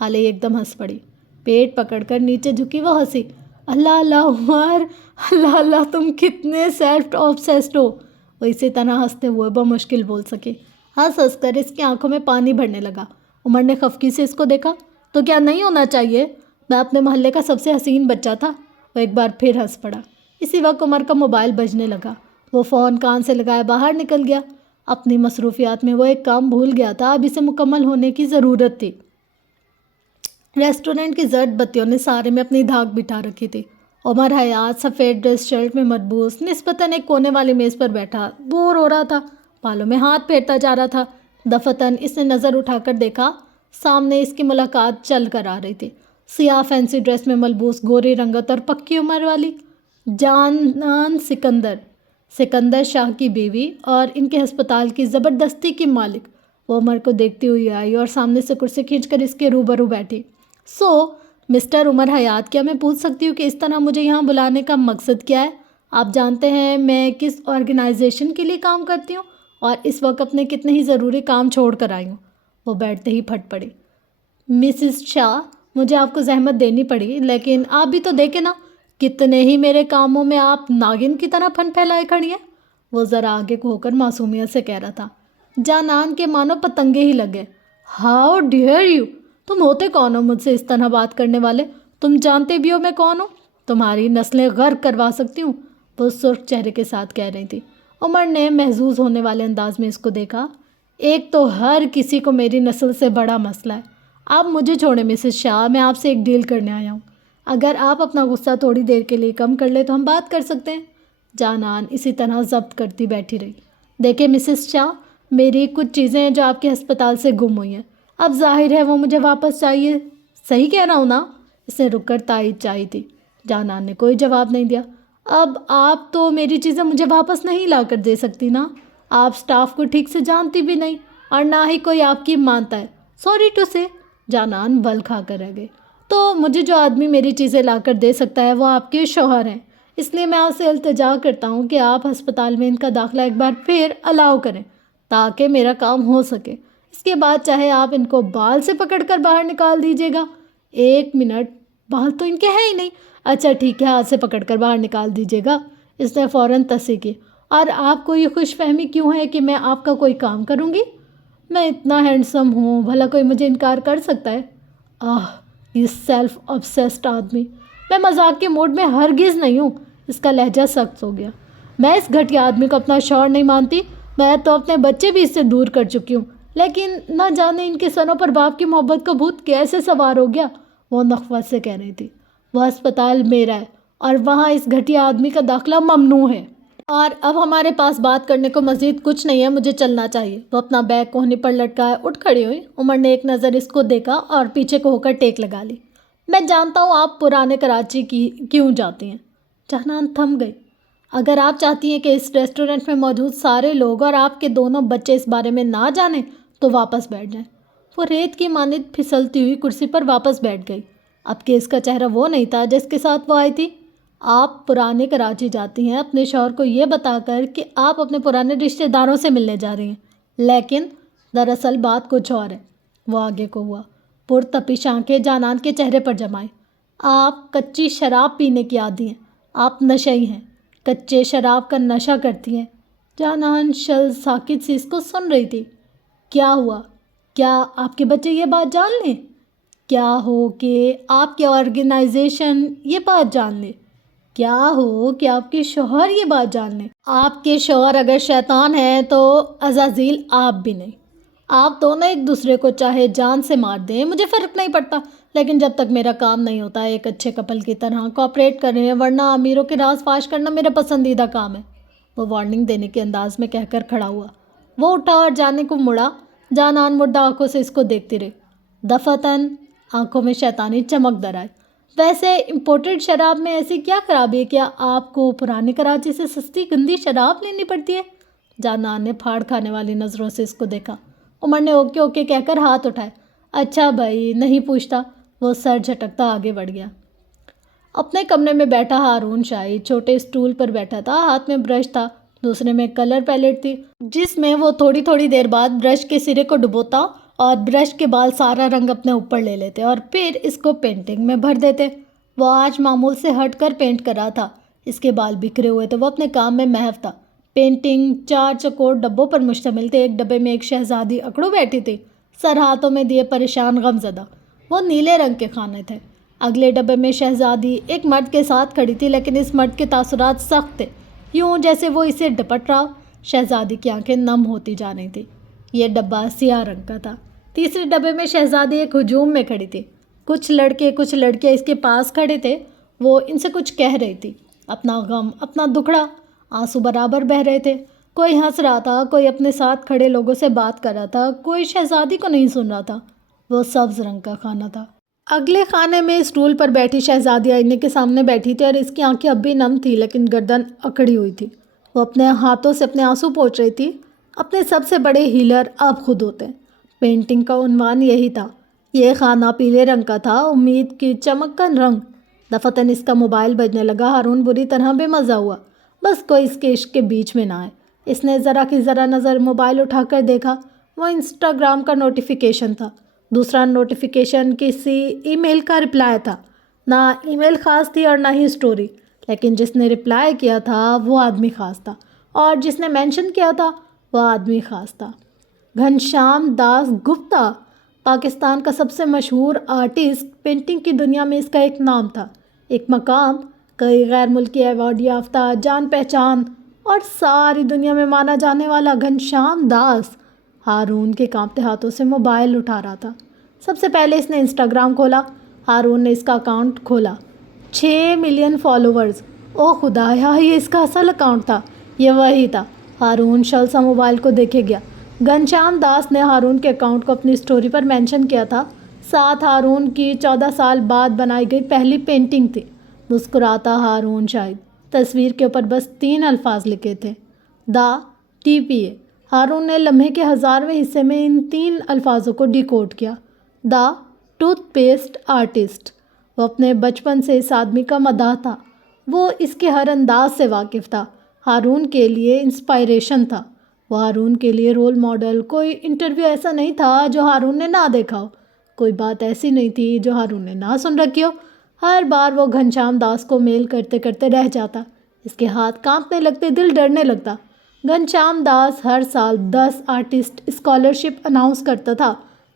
حالے ایک دم ہنس پڑی، پیٹ پکڑ کر نیچے جھکی وہ ہنسی۔ اللہ اللہ عمر، اللہ اللہ تم کتنے سیلف آبسیسڈ ہو۔ وہ اسی طرح ہنستے ہوئے بمشکل بول سکے۔ ہنس ہنس کر اس کی آنکھوں میں پانی بھرنے لگا۔ عمر نے خفگی سے اس کو دیکھا۔ تو کیا نہیں ہونا چاہیے؟ میں اپنے محلے کا سب سے حسین بچہ تھا۔ وہ ایک بار پھر ہنس پڑا۔ اسی وقت عمر کا موبائل بجنے لگا۔ وہ فون کان سے لگائے باہر نکل گیا۔ اپنی مصروفیات میں وہ ایک کام بھول گیا تھا، اب اسے مکمل ہونے کی ضرورت تھی۔ ریسٹورنٹ کی زرد بتیوں نے سارے میں اپنی دھاک بٹھا رکھی تھی۔ عمر حیات سفید ڈریس شرٹ میں ملبوس نسبتاً ایک کونے والی میز پر بیٹھا بور ہو رہا تھا، بالوں میں ہاتھ پھیرتا جا رہا تھا۔ دفتن اس نے نظر اٹھا کر دیکھا، سامنے اس کی ملاقات چل کر آ رہی تھی۔ سیاہ فینسی ڈریس میں ملبوس، گوری رنگت اور پکی عمر والی جانان سکندر شاہ کی بیوی اور ان کے ہسپتال کی زبردستی کی مالک۔ وہ عمر کو دیکھتی ہوئی آئی اور سامنے سے کرسی کھینچ کر اس کے روبرو بیٹھی۔ مسٹر عمر حیات، کیا میں پوچھ سکتی ہوں کہ اس طرح مجھے یہاں بلانے کا مقصد کیا ہے؟ آپ جانتے ہیں میں کس آرگنائزیشن کے لیے کام کرتی ہوں اور اس وقت اپنے کتنے ہی ضروری کام چھوڑ کر آئی ہوں۔ وہ بیٹھتے ہی پھٹ پڑی۔ مسز شاہ، مجھے آپ کو زحمت دینی پڑی، لیکن آپ بھی تو دیکھیں نا، کتنے ہی میرے کاموں میں آپ ناگن کی طرح پھن پھیلائے کھڑی ہیں۔ وہ ذرا آگے کو ہو کر معصومیت سے کہہ رہا تھا۔ جانان کے مانو پتنگے ہی لگے۔ ہاؤ ڈیئر یو، تم ہوتے کون ہو مجھ سے اس طرح بات کرنے والے؟ تم جانتے بھی ہو میں کون ہوں؟ تمہاری نسلیں غرق کروا سکتی ہوں، وہ سرخ چہرے کے ساتھ کہہ رہی تھی۔ عمر نے محظوظ ہونے والے انداز میں اس کو دیکھا۔ ایک تو ہر کسی کو میری نسل سے بڑا مسئلہ ہے۔ آپ مجھے چھوڑیں مسز شاہ، میں آپ سے ایک ڈیل کرنے آیا ہوں۔ اگر آپ اپنا غصہ تھوڑی دیر کے لیے کم کر لیں تو ہم بات کر سکتے ہیں۔ جانان اسی طرح ضبط کرتی بیٹھی رہی۔ دیکھیں مسز شاہ، میری کچھ چیزیں ہیں جو آپ کے ہسپتال سے گم ہوئی ہیں، اب ظاہر ہے وہ مجھے واپس چاہیے۔ صحیح کہہ رہا ہوں نا؟ اس نے رک کر تائید چاہی تھی۔ جانان نے کوئی جواب نہیں دیا۔ اب آپ تو میری چیزیں مجھے واپس نہیں لا کر دے سکتی نا، آپ سٹاف کو ٹھیک سے جانتی بھی نہیں اور نہ ہی کوئی آپ کی مانتا ہے۔ سوری ٹو سے، جانان بل کھا کر رہ گئی۔ تو مجھے جو آدمی میری چیزیں لا کر دے سکتا ہے وہ آپ کے شوہر ہیں، اس لیے میں آپ سے التجا کرتا ہوں کہ آپ ہسپتال میں ان کا داخلہ ایک بار پھر الاؤ کریں تاکہ میرا کام ہو سکے۔ اس کے بعد چاہے آپ ان کو بال سے پکڑ کر باہر نکال دیجیے گا۔ 1 منٹ، بال تو ان کے ہیں ہی نہیں۔ اچھا ٹھیک ہے، ہاتھ سے پکڑ کر باہر نکال دیجیے گا، اس نے فوراً تصحیح کی۔ اور آپ کو یہ خوش فہمی کیوں ہے کہ میں آپ کا کوئی کام کروں گی؟ میں اتنا ہینڈسم ہوں، بھلا کوئی مجھے انکار کر سکتا ہے؟ یہ سیلف obsessed آدمی۔ میں مذاق کے موڈ میں ہرگز نہیں ہوں۔ اس کا لہجہ سخت ہو گیا۔ میں اس گھٹیا آدمی کو اپنا شوہر نہیں مانتی، میں تو اپنے بچے بھی اس سے دور کر چکی ہوں، لیکن نہ جانے ان کے سروں پر باپ کی محبت کا بھوت کیسے سوار ہو گیا، وہ نخوت سے کہہ رہی تھی۔ وہ ہسپتال میرا ہے اور وہاں اس گھٹیا آدمی کا داخلہ ممنوع ہے، اور اب ہمارے پاس بات کرنے کو مزید کچھ نہیں ہے، مجھے چلنا چاہیے۔ وہ اپنا بیگ کوہنی پر لٹکائے اٹھ کھڑی ہوئی۔ عمر نے ایک نظر اس کو دیکھا اور پیچھے کو ہو کر ٹیک لگا لی۔ میں جانتا ہوں آپ پرانے کراچی کی کیوں جاتی ہیں۔ جانان تھم گئی۔ اگر آپ چاہتی ہیں کہ اس ریسٹورنٹ میں موجود سارے لوگ اور آپ کے دونوں بچے اس بارے میں نہ جانیں تو واپس بیٹھ جائیں۔ وہ ریت کی مانند پھسلتی ہوئی کرسی پر واپس بیٹھ گئی۔ اب کہ اس کا چہرہ وہ نہیں تھا جس کے ساتھ وہ آئی تھی۔ آپ پرانے کراچی جاتی ہیں اپنے شوہر کو یہ بتا کر کہ آپ اپنے پرانے رشتہ داروں سے ملنے جا رہی ہیں، لیکن دراصل بات کچھ اور ہے۔ وہ آگے کو ہوا، پرتپش آنکھیں جانان کے چہرے پر جمائیں۔ آپ کچی شراب پینے کی عادی ہیں، آپ نشئی ہیں، کچے شراب کا نشہ کرتی ہیں۔ جانان شل ساکت سی اس کو سن رہی تھی۔ کیا ہوا؟ کیا آپ کے بچے یہ بات جان لیں؟ کیا ہو کہ آپ کی آرگنائزیشن یہ بات جان لے، کیا ہو کہ آپ کے شوہر یہ بات جان لیں۔ آپ کے شوہر اگر شیطان ہیں تو عزازیل آپ بھی نہیں۔ آپ دونوں ایک دوسرے کو چاہے جان سے مار دیں، مجھے فرق نہیں پڑتا، لیکن جب تک میرا کام نہیں ہوتا ایک اچھے کپل کی طرح کوآپریٹ کریں، ورنہ امیروں کے راز فاش کرنا میرا پسندیدہ کام ہے۔ وہ وارننگ دینے کے انداز میں کہہ کر کھڑا ہوا۔ وہ اٹھا اور جانے کو مڑا۔ جانان مردہ آنکھوں سے اس کو دیکھتی رہی۔ دفعتاً آنکھوں میں شیطانی چمک در آئی۔ ویسے امپورٹڈ شراب میں ایسی کیا خرابی ہے کہ آپ کو پرانی کراچی سے سستی گندی شراب لینی پڑتی ہے؟ جانان نے پھاڑ کھانے والی نظروں سے اس کو دیکھا۔ عمر نے اوکے اوکے کہہ کر ہاتھ اٹھائے۔ اچھا بھائی نہیں پوچھتا۔ وہ سر جھٹکتا آگے بڑھ گیا۔ اپنے کمرے میں بیٹھا ہارون شاہد چھوٹے اسٹول پر بیٹھا تھا۔ ہاتھ میں برش تھا، دوسرے میں کلر پیلیٹ تھی جس میں وہ تھوڑی تھوڑی دیر بعد برش کے سرے کو ڈبوتا اور برش کے بال سارا رنگ اپنے اوپر لے لیتے اور پھر اس کو پینٹنگ میں بھر دیتے۔ وہ آج معمول سے ہٹ کر پینٹ کر رہا تھا۔ اس کے بال بکھرے ہوئے تھے، وہ اپنے کام میں محو تھا۔ پینٹنگ 4 چوکور ڈبوں پر مشتمل تھے۔ ایک ڈبے میں ایک شہزادی اکڑو بیٹھی تھی، سر ہاتھوں میں دیے پریشان غم زدہ۔ وہ نیلے رنگ کے کھانے تھے۔ اگلے ڈبے میں شہزادی ایک مرد کے ساتھ کھڑی تھی، لیکن اس مرد کے تاثرات سخت تھے، یوں جیسے وہ اسے ڈپٹ رہا۔ شہزادی کی آنکھیں نم ہوتی جا رہی تھیں۔ یہ ڈبہ سیاہ رنگ کا تھا۔ تیسرے ڈبے میں شہزادی ایک ہجوم میں کھڑی تھی۔ کچھ لڑکے کچھ لڑکیاں اس کے پاس کھڑے تھے۔ وہ ان سے کچھ کہہ رہی تھی، اپنا غم، اپنا دکھڑا۔ آنسو برابر بہہ رہے تھے۔ کوئی ہنس رہا تھا، کوئی اپنے ساتھ کھڑے لوگوں سے بات کر رہا تھا، کوئی شہزادی کو نہیں سن رہا تھا۔ وہ سبز رنگ کا کھانا تھا۔ اگلے خانے میں اسٹول پر بیٹھی شہزادی آئینے کے سامنے بیٹھی تھی اور اس کی آنکھیں اب بھی نم تھی، لیکن گردن اکڑی ہوئی تھی۔ وہ اپنے ہاتھوں سے اپنے آنسو پوچھ رہی تھی۔ اپنے سب سے بڑے ہیلر آپ خود ہوتے ہیں۔ پینٹنگ کا عنوان یہی تھا۔ یہ خانہ پیلے رنگ کا تھا، امید کی چمک کا رنگ۔ دفعتاً اس کا موبائل بجنے لگا۔ ہارون بری طرح بے مزہ ہوا۔ بس کوئی اس کے عشق کے بیچ میں نہ آئے۔ اس نے ذرا کی ذرا نظر موبائل اٹھا کر دیکھا۔ وہ انسٹاگرام کا نوٹیفیکیشن تھا۔ دوسرا نوٹیفیکیشن کسی ای میل کا رپلائی تھا۔ نہ ای میل خاص تھی اور نہ ہی اسٹوری، لیکن جس نے رپلائی کیا تھا وہ آدمی خاص تھا، اور جس نے مینشن کیا تھا وہ آدمی خاص تھا۔ گھنشیام داس گپتا، پاکستان کا سب سے مشہور آرٹسٹ۔ پینٹنگ کی دنیا میں اس کا ایک نام تھا، ایک مقام، کئی غیر ملکی ایوارڈ یافتہ، جان پہچان اور ساری دنیا میں مانا جانے والا گھنشیام داس ہارون کے کانپتے ہاتھوں سے موبائل اٹھا رہا تھا۔ سب سے پہلے اس نے انسٹاگرام کھولا۔ ہارون نے اس کا اکاؤنٹ کھولا۔ 6 ملین فالوورز۔ او خدایا، یہ اس کا اصل اکاؤنٹ تھا۔ یہ وہی تھا۔ ہارون شل سا موبائل کو دیکھے گیا۔ گھنشیام داس نے ہارون کے اکاؤنٹ کو اپنی اسٹوری پر مینشن کیا تھا۔ ساتھ ہارون کی 14 سال بعد بنائی گئی پہلی پینٹنگ تھی، مسکراتا ہارون شاہد۔ تصویر کے اوپر بس 3 الفاظ لکھے تھے، دا TPA۔ ہارون نے لمحے کے 1000ویں حصے میں ان 3 الفاظوں کو ڈیکوڈ کیا، دا ٹوتھ پیسٹ آرٹسٹ۔ وہ اپنے بچپن سے اس آدمی کا مداح تھا۔ وہ اس کے ہر انداز سے واقف تھا۔ ہارون کے لیے انسپائریشن تھا۔ وہ ہارون کے لیے رول ماڈل۔ کوئی انٹرویو ایسا نہیں تھا جو ہارون نے نہ دیکھا ہو، کوئی بات ایسی نہیں تھی جو ہارون نے نہ سن رکھی ہو۔ ہر بار وہ گھنشیام داس کو میل کرتے کرتے رہ جاتا۔ اس کے ہاتھ کانپنے لگتے، دل ڈرنے لگتا۔ گھنشیام داس ہر سال 10 آرٹسٹ اسکالرشپ اناؤنس کرتا تھا۔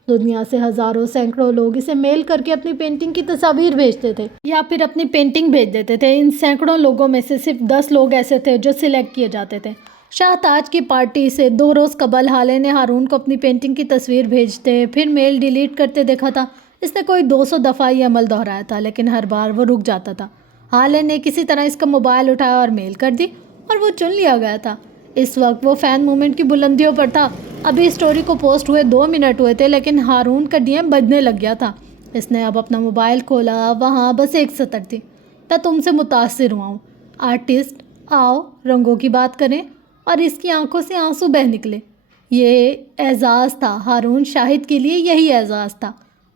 دنیا سے ہزاروں سینکڑوں لوگ اسے میل کر کے اپنی پینٹنگ کی تصاویر بھیجتے تھے یا پھر اپنی پینٹنگ بھیج دیتے تھے۔ ان سینکڑوں لوگوں میں سے صرف 10 لوگ ایسے تھے جو سلیکٹ کیے جاتے تھے۔ شاہ تاج کی پارٹی سے 2 روز قبل حالے نے ہارون کو اپنی پینٹنگ کی تصویر بھیجتے پھر میل ڈیلیٹ کرتے دیکھا تھا۔ اس نے کوئی 200 دفعہ یہ عمل دہرایا تھا، لیکن ہر بار وہ رک جاتا تھا۔ حالے نے کسی طرح اس کا موبائل اٹھایا اور میل کر دی، اور وہ چن لیا گیا تھا۔ اس وقت وہ فین موومنٹ کی بلندیوں پر تھا۔ ابھی اسٹوری کو پوسٹ ہوئے 2 منٹ ہوئے تھے، لیکن ہارون کا DM بجنے لگ گیا تھا۔ اس نے اب اپنا موبائل کھولا۔ وہاں بس ایک سطر تھی، میں تم سے متاثر ہوا ہوں آرٹسٹ، آؤ رنگوں کی بات کریں۔ اور اس کی آنکھوں سے آنسو بہہ نکلے۔ یہ اعزاز تھا ہارون شاہد کے لیے، یہی اعزاز تھا۔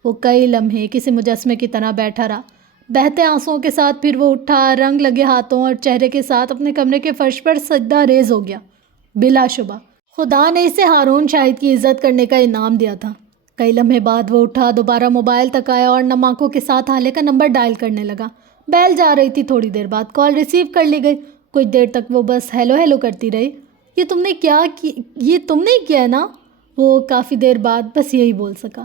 وہ کئی لمحے کسی مجسمے کی طرح بیٹھا رہا، بہتے آنسوؤں کے ساتھ۔ پھر وہ اٹھا، رنگ لگے ہاتھوں اور چہرے کے ساتھ اپنے کمرے کے فرش پر سجدہ ریز ہو گیا۔ بلا شبہ خدا نے اسے ہارون شاہد کی عزت کرنے کا انعام دیا تھا۔ کئی لمحے بعد وہ اٹھا، دوبارہ موبائل تک آیا اور نم آنکھوں کے ساتھ حالے کا نمبر ڈائل کرنے لگا۔ بیل جا رہی تھی۔ تھوڑی دیر بعد کال ریسیو کر لی گئی۔ کچھ دیر تک وہ بس ہیلو ہیلو کرتی رہی۔ یہ تم نے کیا ہے نا؟ وہ کافی دیر بعد بس یہی بول سکا۔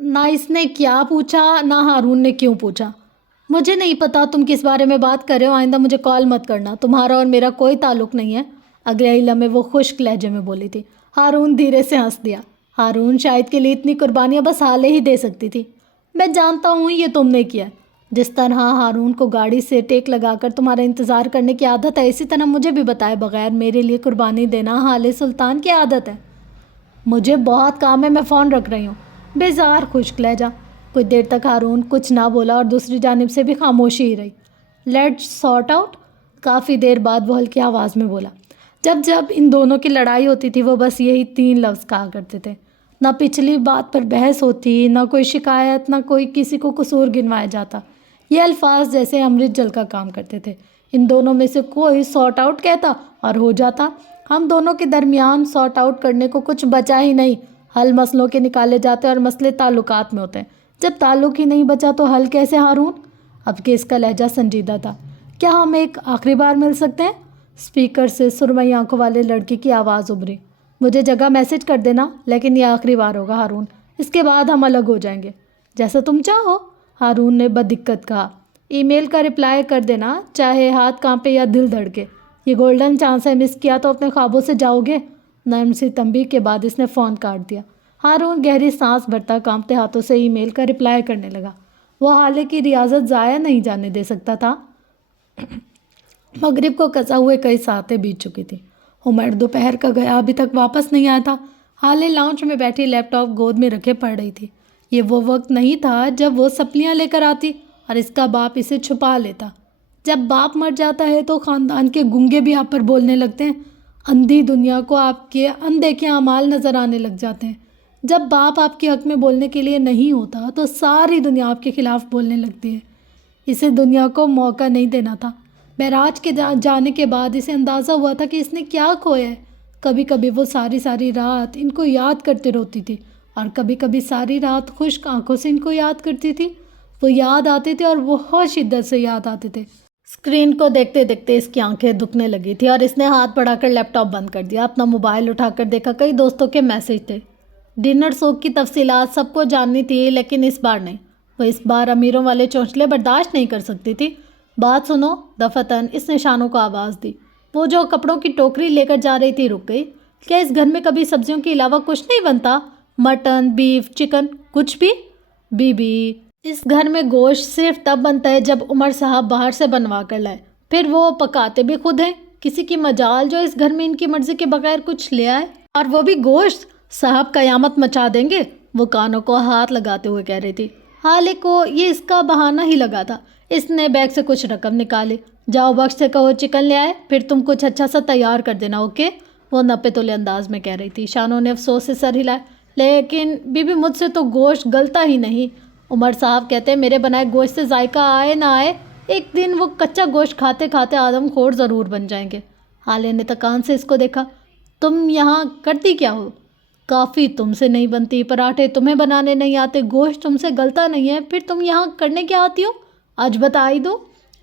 نہ اس نے کیا پوچھا نہ ہارون نے کیوں پوچھا۔ مجھے نہیں پتا تم کس بارے میں بات کر رہے ہو، آئندہ مجھے کال مت کرنا، تمہارا اور میرا کوئی تعلق نہیں ہے، اگلے ہی لمحے وہ خشک لہجے میں بولی تھی۔ ہارون دھیرے سے ہنس دیا۔ ہارون شاید کے لیے اتنی قربانیاں بس حالے ہی دے سکتی تھی۔ میں جانتا ہوں یہ تم نے کیا، جس طرح ہارون کو گاڑی سے ٹیک لگا کر تمہارا انتظار کرنے کی عادت ہے، اسی طرح مجھے بھی بتائے بغیر میرے لیے قربانی دینا حال سلطان کی عادت ہے۔ مجھے بہت کام ہے، میں فون رکھ رہی ہوں۔ بیزار خشک لہجہ۔ کچھ دیر تک ہارون کچھ نہ بولا اور دوسری جانب سے بھی خاموشی ہی رہی۔ Let's sort out. کافی دیر بعد وہ ہلکی آواز میں بولا۔ جب ان دونوں کی لڑائی ہوتی تھی وہ بس یہی 3 لفظ کہا کرتے تھے۔ نہ پچھلی بات پر بحث ہوتی، نہ کوئی شکایت، نہ کوئی کسی کو قصور گنوایا جاتا۔ یہ الفاظ جیسے امرت جل کا کام کرتے تھے۔ ان دونوں میں سے کوئی سارٹ آؤٹ کہتا اور ہو جاتا۔ ہم دونوں کے درمیان سارٹ آؤٹ کرنے کو کچھ بچا ہی نہیں۔ حل مسئلوں کے نکالے جاتے اور مسئلے تعلقات میں ہوتے ہیں۔ جب تعلق ہی نہیں بچا تو حل کیسے ہارون؟ اب کہ اس کا لہجہ سنجیدہ تھا۔ کیا ہم ایک آخری بار مل سکتے ہیں؟ اسپیکر سے سرمئی آنکھوں والے لڑکے کی آواز ابھری۔ مجھے جگہ میسج کر دینا، لیکن یہ آخری بار ہوگا ہارون، اس کے بعد ہم الگ ہو جائیں گے۔ جیسا تم چاہو، ہارون نے بدقت کہا۔ ای میل کا رپلائی کر دینا، چاہے ہاتھ کانپے یا دل دھڑکے۔ یہ گولڈن چانس ہے، مس کیا تو اپنے خوابوں سے جاؤ گے۔ نرم سی تنبیہ کے بعد اس نے فون کاٹ دیا۔ ہارون گہری سانس بھرتا کانپتے ہاتھوں سے ای میل کا رپلائی کرنے لگا۔ وہ حالے کی ریاضت ضائع نہیں جانے دے سکتا تھا۔ مغرب کو قضا ہوئے کئی ساعتیں بیت چکی تھی۔ عمر دوپہر کا گیا، ابھی تک واپس نہیں آیا تھا۔ حالے لاؤنج میں بیٹھی لیپ ٹاپ گود میں رکھے پڑھ رہی تھی۔ یہ وہ وقت نہیں تھا جب وہ سپلیاں لے کر آتی اور اس کا باپ اسے چھپا لیتا۔ جب باپ مر جاتا ہے تو خاندان کے گونگے بھی آپ پر بولنے لگتے ہیں۔ اندھی دنیا کو آپ کے اندیکھے اعمال نظر آنے لگ جاتے ہیں۔ جب باپ آپ کے حق میں بولنے کے لیے نہیں ہوتا تو ساری دنیا آپ کے خلاف بولنے لگتی ہے۔ اسے دنیا کو موقع نہیں دینا تھا۔ معراج کے جانے کے بعد اسے اندازہ ہوا تھا کہ اس نے کیا کھویا ہے۔ کبھی کبھی وہ ساری رات ان کو یاد کرتے روتی تھی اور کبھی کبھی ساری رات خشک آنکھوں سے ان کو یاد کرتی تھی۔ وہ یاد آتے تھے اور بہت شدت سے یاد آتے تھے۔ اسکرین کو دیکھتے دیکھتے اس کی آنکھیں دکھنے لگی تھی اور اس نے ہاتھ بڑھا کر لیپ ٹاپ بند کر دیا۔ اپنا موبائل اٹھا کر دیکھا، کئی دوستوں کے میسج تھے۔ ڈنر سوگ کی تفصیلات سب کو جاننی تھی، لیکن اس بار نہیں۔ وہ اس بار امیروں والے چونچلے برداشت نہیں کر سکتی تھی۔ بات سنو، دفتن اس نے شانوں کو آواز دی۔ وہ جو کپڑوں کی ٹوکری لے کر جا رہی تھی رک گئی۔ کیا اس گھر میں کبھی سبزیوں کے علاوہ کچھ نہیں بنتا؟ مٹن، بیف، چکن، کچھ بھی؟ بی بی، اس گھر میں گوشت صرف تب بنتا ہے جب عمر صاحب باہر سے بنوا کر لائے، پھر وہ پکاتے بھی خود ہیں۔ کسی کی مجال جو اس گھر میں ان کی مرضی کے بغیر کچھ لے آئے، اور وہ بھی گوشت؟ صاحب قیامت مچا دیں گے، وہ کانوں کو ہاتھ لگاتے ہوئے کہہ رہی تھی۔ حالے کو یہ اس کا بہانہ ہی لگا تھا۔ اس نے بیگ سے کچھ رقم نکالی۔ جاؤ بخش سے کہو چکن لے آئے، پھر تم کچھ اچھا سا تیار کر دینا، اوکے؟ وہ نپے تولے انداز میں کہہ رہی تھی۔ شانوں نے افسوس سے سر ہلایا۔ لیکن بی بی مجھ سے تو گوشت گلتا ہی نہیں۔ عمر صاحب کہتے ہیں میرے بنائے گوشت سے ذائقہ آئے نہ آئے، ایک دن وہ کچا گوشت کھاتے کھاتے آدم خور ضرور بن جائیں گے۔ حالے نے تکان سے اس کو دیکھا۔ تم یہاں کرتی کیا ہو؟ کافی تم سے نہیں بنتی، پراٹھے تمہیں بنانے نہیں آتے، گوشت تم سے گلتا نہیں ہے، پھر تم یہاں کرنے کیا آتی ہو؟ آج بتا ہی دو۔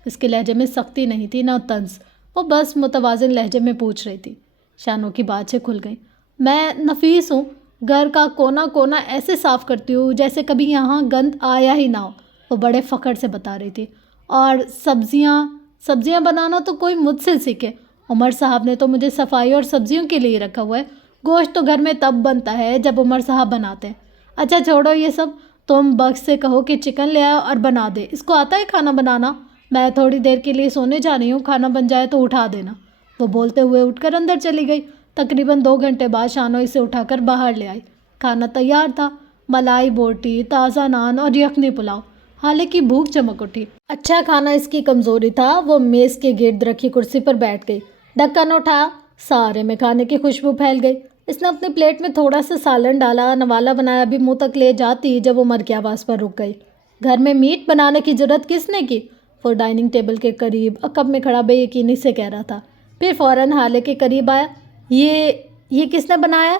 اس کے لہجے میں سختی نہیں تھی نہ طنز، وہ بس متوازن لہجے میں پوچھ رہی تھی۔ شانوں کی بات سے کھل گئی۔ میں نفیس ہوں، گھر کا کونا کونا ایسے صاف کرتی ہوں جیسے کبھی یہاں گند آیا ہی نہ ہو، وہ بڑے فخر سے بتا رہی تھی۔ اور سبزیاں بنانا تو کوئی مجھ سے سیکھے، عمر صاحب نے تو مجھے صفائی اور سبزیوں کے لیے رکھا ہوا ہے۔ گوشت تو گھر میں تب بنتا ہے جب عمر صاحب بناتے ہیں۔ اچھا چھوڑو یہ سب، تم بخش سے کہو کہ چکن لے آؤ اور بنا دے۔ اس کو آتا ہے کھانا بنانا؟ میں تھوڑی دیر کے لیے سونے جا رہی ہوں، کھانا بن جائے تو اٹھا دینا۔ وہ بولتے ہوئے اٹھ کر اندر چلی گئی۔ تقریباً 2 گھنٹے بعد شانو اسے اٹھا کر باہر لے آئی۔ کھانا تیار تھا، ملائی بوٹی، تازہ نان اور یخنی پلاؤ۔ حالے کی بھوک چمک اٹھی۔ اچھا کھانا اس کی کمزوری تھا۔ وہ میز کے گرد رکھی کرسی پر بیٹھ گئی۔ ڈھکن اٹھا، سارے میں کھانے کی خوشبو پھیل گئی۔ اس نے اپنے پلیٹ میں تھوڑا سا سالن ڈالا، نوالا بنایا، ابھی منہ تک لے جاتی جب وہ عمر کی آواز پر رک گئی۔ گھر میں میٹ بنانے کی جرات کس نے کی؟ وہ ڈائننگ ٹیبل کے قریب عقب میں کھڑا بے یقینی سے کہہ رہا تھا، پھر فوراً حالے کے قریب آیا۔ یہ کس نے بنایا؟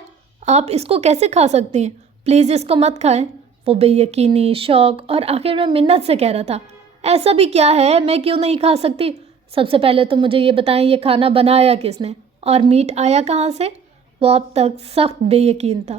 آپ اس کو کیسے کھا سکتی ہیں؟ پلیز اس کو مت کھائیں، وہ بے یقینی، شوق اور آخر میں منت سے کہہ رہا تھا۔ ایسا بھی کیا ہے، میں کیوں نہیں کھا سکتی؟ سب سے پہلے تو مجھے یہ بتائیں یہ کھانا بنایا کس نے اور میٹ آیا کہاں سے؟ وہ اب تک سخت بے یقین تھا۔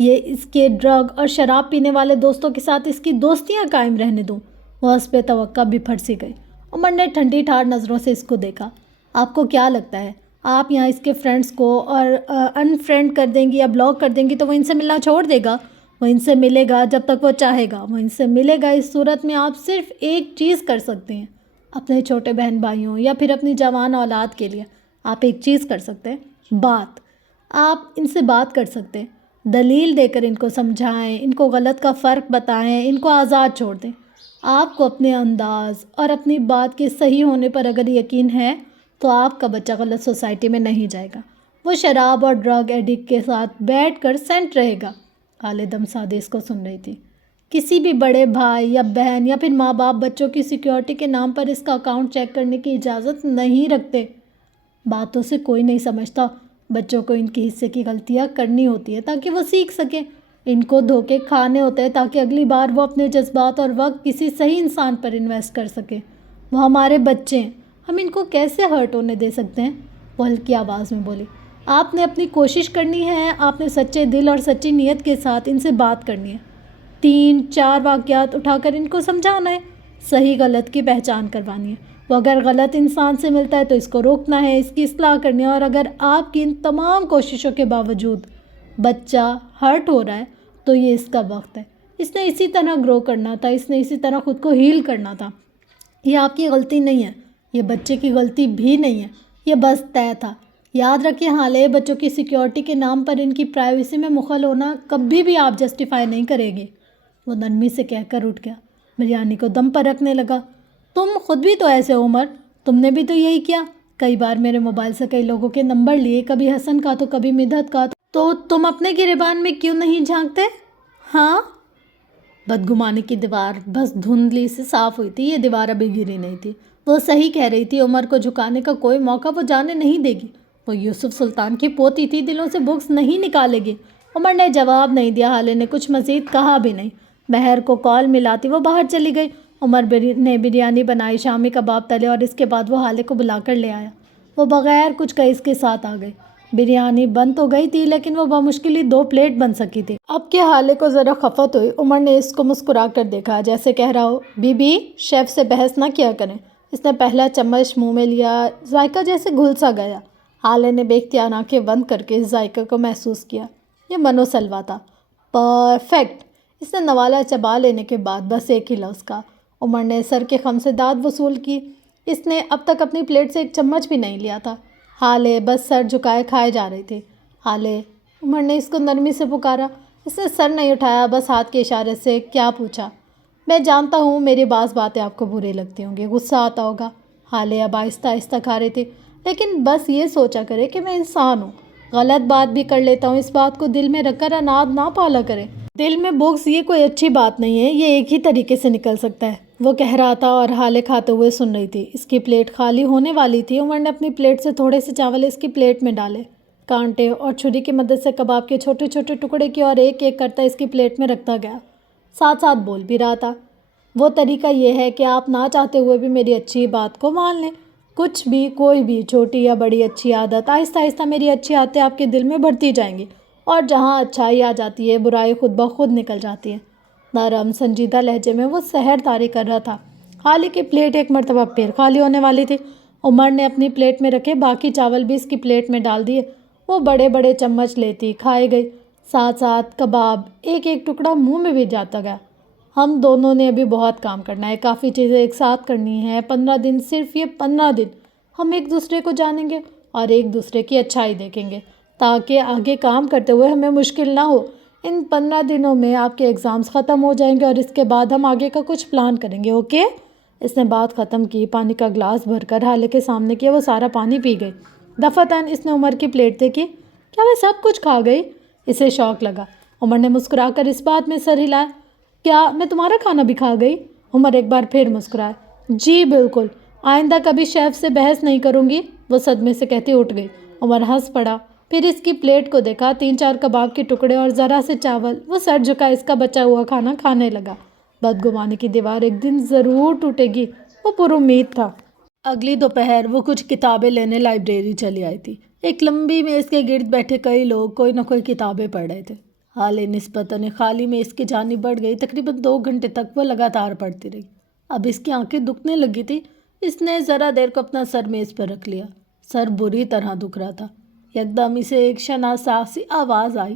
یہ اس کے ڈرگ اور شراب پینے والے دوستوں کے ساتھ اس کی دوستیاں قائم رہنے دوں؟ وہ اس پہ توقع بھی پھرسی گئی۔ عمر نے ٹھنڈی ٹھار نظروں سے اس کو دیکھا۔ آپ کو کیا لگتا ہے آپ یہاں اس کے فرینڈس کو اور ان فرینڈ کر دیں گی یا بلاک کر دیں گی تو وہ ان سے ملنا چھوڑ دے گا؟ وہ ان سے ملے گا جب تک وہ چاہے گا، وہ ان سے ملے گا۔ اس صورت میں آپ صرف ایک چیز کر سکتے ہیں، اپنے چھوٹے بہن بھائیوں یا پھر اپنی جوان اولاد کے لیے آپ ایک چیز کر سکتے ہیں، بات۔ آپ ان سے بات کر سکتے ہیں، دلیل دے کر ان کو سمجھائیں، ان کو غلط کا فرق بتائیں، ان کو آزاد چھوڑ دیں۔ آپ کو اپنے انداز اور اپنی بات کے صحیح ہونے پر اگر یقین ہے تو آپ کا بچہ غلط سوسائٹی میں نہیں جائے گا، وہ شراب اور ڈرگ ایڈکٹ کے ساتھ بیٹھ کر سینٹ رہے گا۔ خالد دم سادے اس کو سن رہی تھی۔ کسی بھی بڑے بھائی یا بہن یا پھر ماں باپ بچوں کی سیکیورٹی کے نام پر اس کا اکاؤنٹ چیک کرنے کی اجازت نہیں رکھتے۔ باتوں سے کوئی نہیں سمجھتا، بچوں کو ان کے حصے کی غلطیاں کرنی ہوتی ہے تاکہ وہ سیکھ سکیں، ان کو دھوکے کھانے ہوتے ہیں تاکہ اگلی بار وہ اپنے جذبات اور وقت کسی صحیح انسان پر انویسٹ کر سکے۔ وہ ہمارے بچے ہیں، ہم ان کو کیسے ہرٹ ہونے دے سکتے ہیں؟ وہ ہلکی آواز میں بولی۔ آپ نے اپنی کوشش کرنی ہے، آپ نے سچے دل اور سچی نیت کے ساتھ ان سے بات کرنی ہے، 3-4 واقعات اٹھا کر ان کو سمجھانا ہے، صحیح غلط کی پہچان کروانی ہے۔ وہ اگر غلط انسان سے ملتا ہے تو اس کو روکنا ہے، اس کی اصلاح کرنی ہے، اور اگر آپ کی ان تمام کوششوں کے باوجود بچہ ہرٹ ہو رہا ہے تو یہ اس کا وقت ہے۔ اس نے اسی طرح گرو کرنا تھا، اس نے اسی طرح خود کو ہیل کرنا تھا۔ یہ آپ کی غلطی نہیں ہے، یہ بچے کی غلطی بھی نہیں ہے، یہ بس طے تھا۔ یاد رکھیں حالے بچوں کی سیکیورٹی کے نام پر ان کی پرائیویسی میں مخل ہونا کبھی بھی آپ جسٹیفائی نہیں کرے گی۔ وہ نرمی سے کہہ کر اٹھ گیا، بریانی کو دم پر رکھنے لگا۔ تم خود بھی تو ایسے ہو عمر، تم نے بھی تو یہی کیا، کئی بار میرے موبائل سے کئی لوگوں کے نمبر لیے، کبھی حسن کا تو کبھی مدحت کا، تو تم اپنے گریبان میں کیوں نہیں جھانکتے؟ ہاں؟ بدگمانی کی دیوار بس دھندلی سے صاف ہوئی تھی، یہ دیوار ابھی گری نہیں تھی۔ وہ صحیح کہہ رہی تھی، عمر کو جھکانے کا کوئی موقع وہ جانے نہیں دے گی۔ وہ یوسف سلطان کی پوتی تھی، دلوں سے بغض نہیں نکالے گی۔ عمر نے جواب نہیں دیا، حالے نے کچھ مزید کہا بھی نہیں۔ مہر کو کال ملاتی وہ باہر چلی گئی۔ عمر نے بریانی بنائی، شامی کباب تلے اور اس کے بعد وہ حالے کو بلا کر لے آیا۔ وہ بغیر کچھ کہے اس کے ساتھ آ گئی۔ بریانی بن تو گئی تھی لیکن وہ بمشکل ہی 2 پلیٹ بن سکی تھی۔ اب کے حالے کو ذرا خفت ہوئی۔ عمر نے اس کو مسکرا کر دیکھا، جیسے کہہ رہا ہو، بی بی شیف سے بحث نہ کیا کریں۔ اس نے پہلا چمچ منہ میں لیا، ذائقہ جیسے گھل سا گیا۔ حالے نے بے اختیار آنکھیں بند کر کے اس ذائقے کو محسوس کیا۔ یہ منو سلوا تھا، پرفیکٹ۔ اس نے نوالا چبا لینے کے بعد بس ایک ہی لفظ کہا۔ عمر نے سر کے خم سے داد وصول کی۔ اس نے اب تک اپنی پلیٹ سے ایک چمچ بھی نہیں لیا تھا۔ حالے بس سر جھکائے کھائے جا رہی تھی۔ حالے، عمر نے اس کو نرمی سے پکارا۔ اس نے سر نہیں اٹھایا، بس ہاتھ کے اشارے سے کیا پوچھا۔ میں جانتا ہوں میری بعض باتیں آپ کو بری لگتی ہوں گی، غصہ آتا ہوگا۔ حالے اب آہستہ آہستہ کھا رہی تھی۔ لیکن بس یہ سوچا کرے کہ میں انسان ہوں، غلط بات بھی کر لیتا ہوں، اس بات کو دل میں رکھ کر اناد نہ پالا کرے۔ دل میں بغض یہ کوئی اچھی بات نہیں ہے، یہ ایک ہی طریقے سے نکل سکتا ہے، وہ کہہ رہا تھا اور حالے کھاتے ہوئے سن رہی تھی۔ اس کی پلیٹ خالی ہونے والی تھی۔ عمر نے اپنی پلیٹ سے تھوڑے سے چاول اس کی پلیٹ میں ڈالے، کانٹے اور چھری کی مدد سے کباب کے چھوٹے چھوٹے ٹکڑے کیے اور ایک ایک کرتا اس کی پلیٹ میں رکھتا گیا، ساتھ ساتھ بول بھی رہا تھا۔ وہ طریقہ یہ ہے کہ آپ نہ چاہتے ہوئے بھی میری اچھی بات کو مان لیں، کچھ بھی، کوئی بھی چھوٹی یا بڑی اچھی عادت، آہستہ آہستہ میری اچھی عادتیں آپ کے دل میں بڑھتی جائیں گی، اور جہاں اچھائی آ جاتی ہے برائی خود بخود نکل جاتی ہے۔ نرم سنجیدہ لہجے میں وہ سحر طاری کر رہا تھا۔ حالے کی پلیٹ ایک مرتبہ پھر خالی ہونے والی تھی۔ عمر نے اپنی پلیٹ میں رکھے باقی چاول بھی اس کی پلیٹ میں ڈال دیے۔ وہ بڑے بڑے چمچ لیتی کھائے گئی، ساتھ ساتھ کباب ایک ایک ٹکڑا منہ میں بھی جاتا گیا۔ ہم دونوں نے ابھی بہت کام کرنا ہے، کافی چیزیں ایک ساتھ کرنی ہیں، 15 دن، صرف یہ 15 دن ہم ایک دوسرے کو جانیں گے اور ایک دوسرے کی اچھائی دیکھیں گے تاکہ آگے کام کرتے ہوئے ہمیں مشکل نہ ہو۔ ان 15 دنوں میں آپ کے ایگزامز ختم ہو جائیں گے اور اس کے بعد ہم آگے کا کچھ پلان کریں گے، اوکے؟ اس نے بات ختم کی، پانی کا گلاس بھر کر حالے کے سامنے کیا، وہ سارا پانی پی گئی۔ دفعتاً اس نے عمر کی پلیٹ دیکھی۔ کیا وہ سب کچھ کھا گئی؟ اسے شوق لگا۔ عمر نے مسکرا کر اس بات میں سر ہلایا۔ کیا میں تمہارا کھانا بھی کھا گئی؟ عمر ایک بار پھر مسکرائے۔ جی بالکل، آئندہ کبھی شیف سے بحث نہیں کروں گی، وہ صدمے سے کہتی اٹھ گئی۔ عمر ہنس پڑا، پھر اس کی پلیٹ کو دیکھا، 3-4 کباب کے ٹکڑے اور ذرا سے چاول۔ وہ سر جھکا اس کا بچا ہوا کھانا کھانے لگا۔ بدگمانی کی دیوار ایک دن ضرور ٹوٹے گی، وہ پر امید تھا۔ اگلی دوپہر وہ کچھ کتابیں لینے لائبریری چلی آئی تھی۔ ایک لمبی میز کے گرد بیٹھے کئی لوگ کوئی نہ کوئی کتابیں پڑھ رہے تھے۔ حالے نسبتاً خالی میں اس کی جانب بڑھ گئی۔ تقریباً 2 گھنٹے تک وہ لگاتار پڑھتی رہی۔ اب اس کی آنکھیں دکھنے لگی تھی۔ اس نے ذرا دیر کو اپنا سر میز پر رکھ لیا۔ سر بری طرح دکھ رہا تھا۔ یکدم اسے ایک شناساسی آواز آئی۔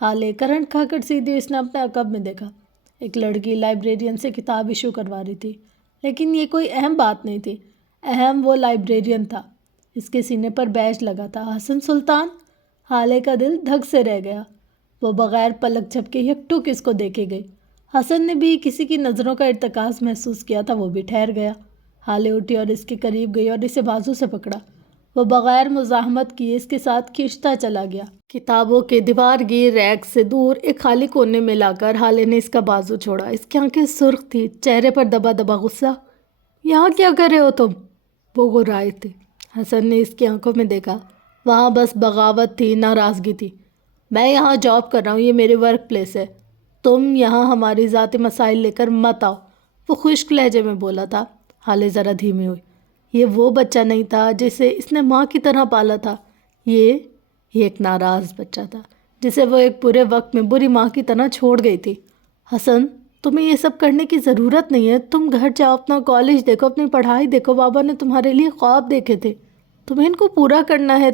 حالے کرنٹ کھا کر سیدھی اس نے اپنے عقب میں دیکھا۔ ایک لڑکی لائبریرین سے کتاب ایشو کروا رہی تھی، لیکن یہ کوئی اہم بات نہیں تھی۔ اہم وہ لائبریرین تھا۔ اس کے سینے پر بیج لگا تھا، حسن سلطان۔ حالے کا دل دھک سے رہ گیا۔ وہ بغیر پلک جھپکے یکٹک اس کو دیکھے گئی۔ حسن نے بھی کسی کی نظروں کا ارتکاز محسوس کیا تھا، وہ بھی ٹھہر گیا۔ حالے اٹھی اور اس کے قریب گئی اور اسے بازو سے پکڑا۔ وہ بغیر مزاحمت کیے اس کے ساتھ کھینچتا چلا گیا۔ کتابوں کے دیوار گیر ریک سے دور ایک خالی کونے میں لا کر حالے نے اس کا بازو چھوڑا۔ اس کی آنکھیں سرخ تھی، چہرے پر دبا دبا غصہ۔ یہاں کیا کر رہے ہو تم؟ وہ گھبرائے تھے۔ حسن نے اس کی آنکھوں میں دیکھا۔ وہاں بس بغاوت تھی، ناراضگی تھی۔ میں یہاں جاب کر رہا ہوں، یہ میرے ورک پلیس ہے۔ تم یہاں ہماری ذاتی مسائل لے کر مت آؤ، وہ خشک لہجے میں بولا تھا۔ حالے ذرا دھیمی ہوئی۔ یہ وہ بچہ نہیں تھا جسے اس نے ماں کی طرح پالا تھا۔ یہ ایک ناراض بچہ تھا جسے وہ ایک برے وقت میں بری ماں کی طرح چھوڑ گئی تھی۔ حسن، تمہیں یہ سب کرنے کی ضرورت نہیں ہے۔ تم گھر جاؤ، اپنا کالج دیکھو، اپنی پڑھائی دیکھو۔ بابا نے تمہارے لیے خواب دیکھے تھے، تمہیں ان کو پورا کرنا ہے۔